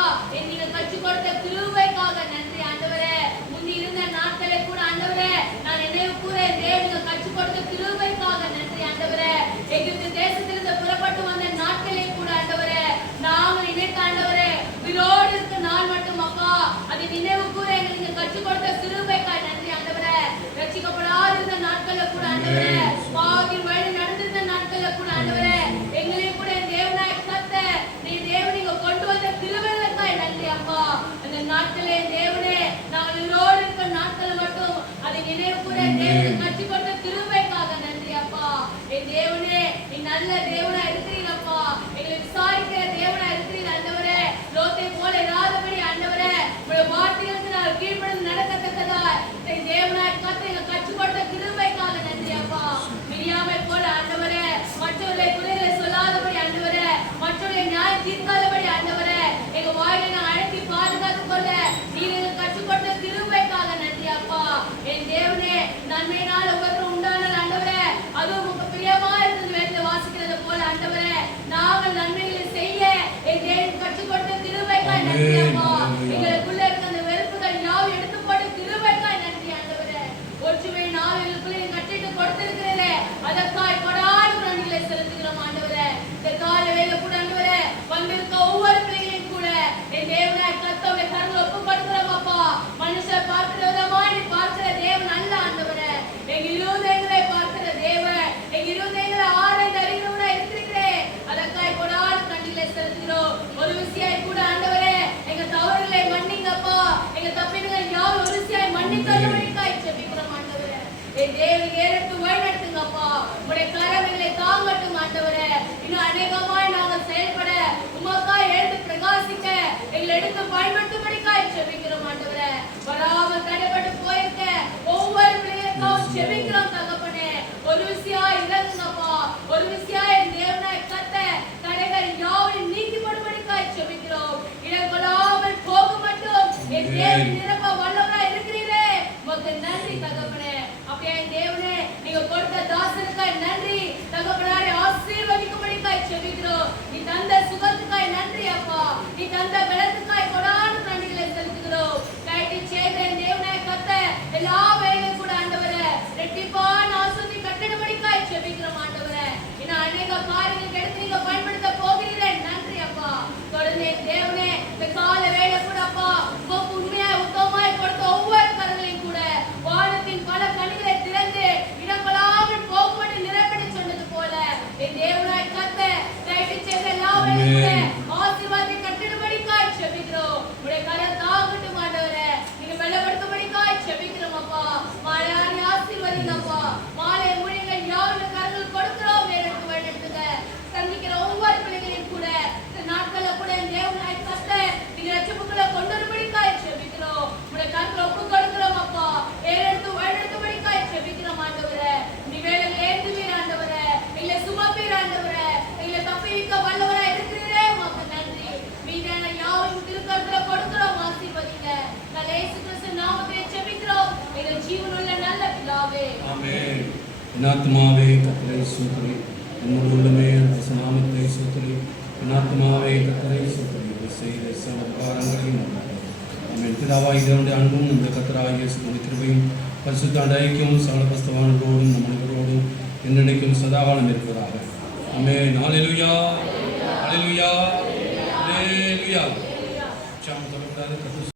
நீங்க கற்றுக் கொடுத்த கிருபைக்காக நன்றி ஆண்டவரே. முந்தி இருந்த நாட்களை கூட ஆண்டவரே நான் நினைவு கூற என் தேவனுக்கு கற்றுக் கொடுத்த கிருபைக்காக நன்றி ஆண்டவரே. எகிப்து தேசத்திலிருந்து புறப்பட்டு வந்த நாட்களை கூட ஆண்டவரே நாங்கள் நினைத்த ஆண்டவரே உயிரோடு இருக்க நாள் மட்டும் அப்பா, அதை நினைவு கூற எங்களுக்கு கற்றுக் கொடுத்த கிருபைக்காக நன்றி ஆண்டவரே. ரட்சிக்கப்படாத இருந்த நாட்களை கூட ஆண்டவரே, பாவத்தின் வழி நடந்திருந்த நாட்களை கூட ஆண்டவரே, எங்களையும் கூட தேவனாய் கர்த்தர், நீ தேவனிங்க கொண்டு வந்த கிருபைகளுக்காய் நன்றி அப்பா. அந்த நாட்களே தேவனே, நாங்கள் உயிரோடு இருக்க நாட்கள் மட்டும் அதை நினைவு கூற தேவனுக்கு கற்றுக் கொடுத்த கிருபைக்காக நன்றி அப்பா. என் தேவனே, நீ நல்ல தேவனா இருக்கிறீங்கப்பா. எங்களை விசாரிக்கிற எடுத்து பயன்படுத்தும்படிக்காய் ஜெபிக்கிறோம் ஆண்டவரே. வராம தடைபட்டு போயிருக்க ஒவ்வொரு பிள்ளைகளுக்கும் ஜெபிக்கிறோம் தகப்பனே. ஒரு விஷயம் இறங்குங்கப்பா. ஒரு விஷயம் என் தேவனாய் கத்த தடைகள் யாவும் நீக்கி போடும்படிக்காய் ஜெபிக்கிறோம். இடங்கொள்ளாமல் போக மட்டும் என் தேவன் நிரப்ப வல்லவராய் இருக்கிறீரே. உமக்கு நன்றி தகப்பனே. அப்படியே என் தேவனே நீங்க கொடுத்த தாசனுக்காய் நன்றி தகப்பனாரை ஆசீர்வதிக்கும்படிக்காய் ஜெபிக்கிறோம். நீ தந்த சுகத்துக்காய் நன்றி அப்பா. நீ தந்த பலத்துக்காய் கொடான நன்றிகளை செலுத்துகிறோம். கைட்டு செய்த என் தேவனாய் கத்த எல்லா வேலைகளும் கூட ஆண்டவரே ரெட்டிப்பான ஆசீர்வாதத்தை கட்டிடும்படிக்காய் ஜெபிக்கிறோம் ஆண்டவரே. இன்னும் அநேக காரியங்களுக்கு எடுத்து நீங்க பயன்படுத்த போகிறீரே. நன்றி அப்பா. தொடர்ந்து என் தேவனே இந்த கால வேலை கூட அப்பா உமக்கு உண்மையாய் உத்தமமாய் கொடுத்த ஒவ்வொரு கரங்களையும் கூட வானத்தின் பல கனிகளை திறந்து இடங்கொள்ளாமல் போகும்படி நிரப்படி சொன்னது போல என் தேவனாய் கத்த கைட்டு செய்த எல்லா வேலையும் கூட ஆசீர்வாதத்தை கட்டிடும்படிக்காய் ஜெபிக்கிறோம். உடைய கரம் தாங்கட்டும் ஆண்டவரே. நீங்க பலப்படுத்தும்படிக்காய் ஜெபிக்கிறோம் அப்பா. மாலையாரி ஆசீர்வதிங்கப்பா. மாலை ஊழியர்கள் யாருடைய கரங்கள் கொடுக்கிறோம் வேறெடுத்து வழிநடத்துங்க. சந்திக்கிற ஒவ்வொரு பிள்ளைகளையும் கூட இந்த நாட்கள்ல கூட தேவனாய் கத்த நீங்க ரட்சிப்புக்குள்ள கொண்டு வரும்படிக்காய் ஜெபிக்கிறோம். உடைய கரங்களை ஒப்பு கொடுக்கிறோம் அப்பா. வேறெடுத்து வழிநடத்தும்படிக்காய் ஜெபிக்கிறோம் ஆண்டவரே. நீ வேலையில் ஏந்துவீர் ஆண்டவரே. எங்களை சுமப்பீர் ஆண்டவரே. எங்களை தப்பிவிக்க வல்லவராய் இருக்கிறீரே. உமக்கு நன்றி. மீதான யாவையும் திருக்கரத்துல கொடுக்கிறோம். ஆசீர்வதிங்க. இயேசு கிறிஸ்து நாமத்தை ஜெபிக்கிறோம் எங்கள் ஜீவனுள்ள நல்ல பிதாவே. ஆமென். என் ஆத்துமாவே கர்த்தரை ஸ்தோத்திரி. என்னுடைய உள்ளமே அவருடைய நாமத்தை ஸ்தோத்திரி. என் ஆத்துமாவே கர்த்தரை ஸ்தோத்திரி. அவர் செய்த சகல உபகாரங்களையும் மறவாதே. ஆமென். பிதாவாகிய தேவனுடைய அன்பும் இந்த கர்த்தராகிய இயேசுவின் கிருபையும் பரிசுத்த ஐக்கியமும் சகல பரிசுத்தவான்களோடும் நம் அனைவரோடும் என்றென்றைக்கும் சதாகாலம் இருக்கிறதாக. ஆமென். ஹல்லேலூயா. ஹல்லேலூயா. ஹல்லேலூயா. சாம தொடர்ந்து கர்த்தர்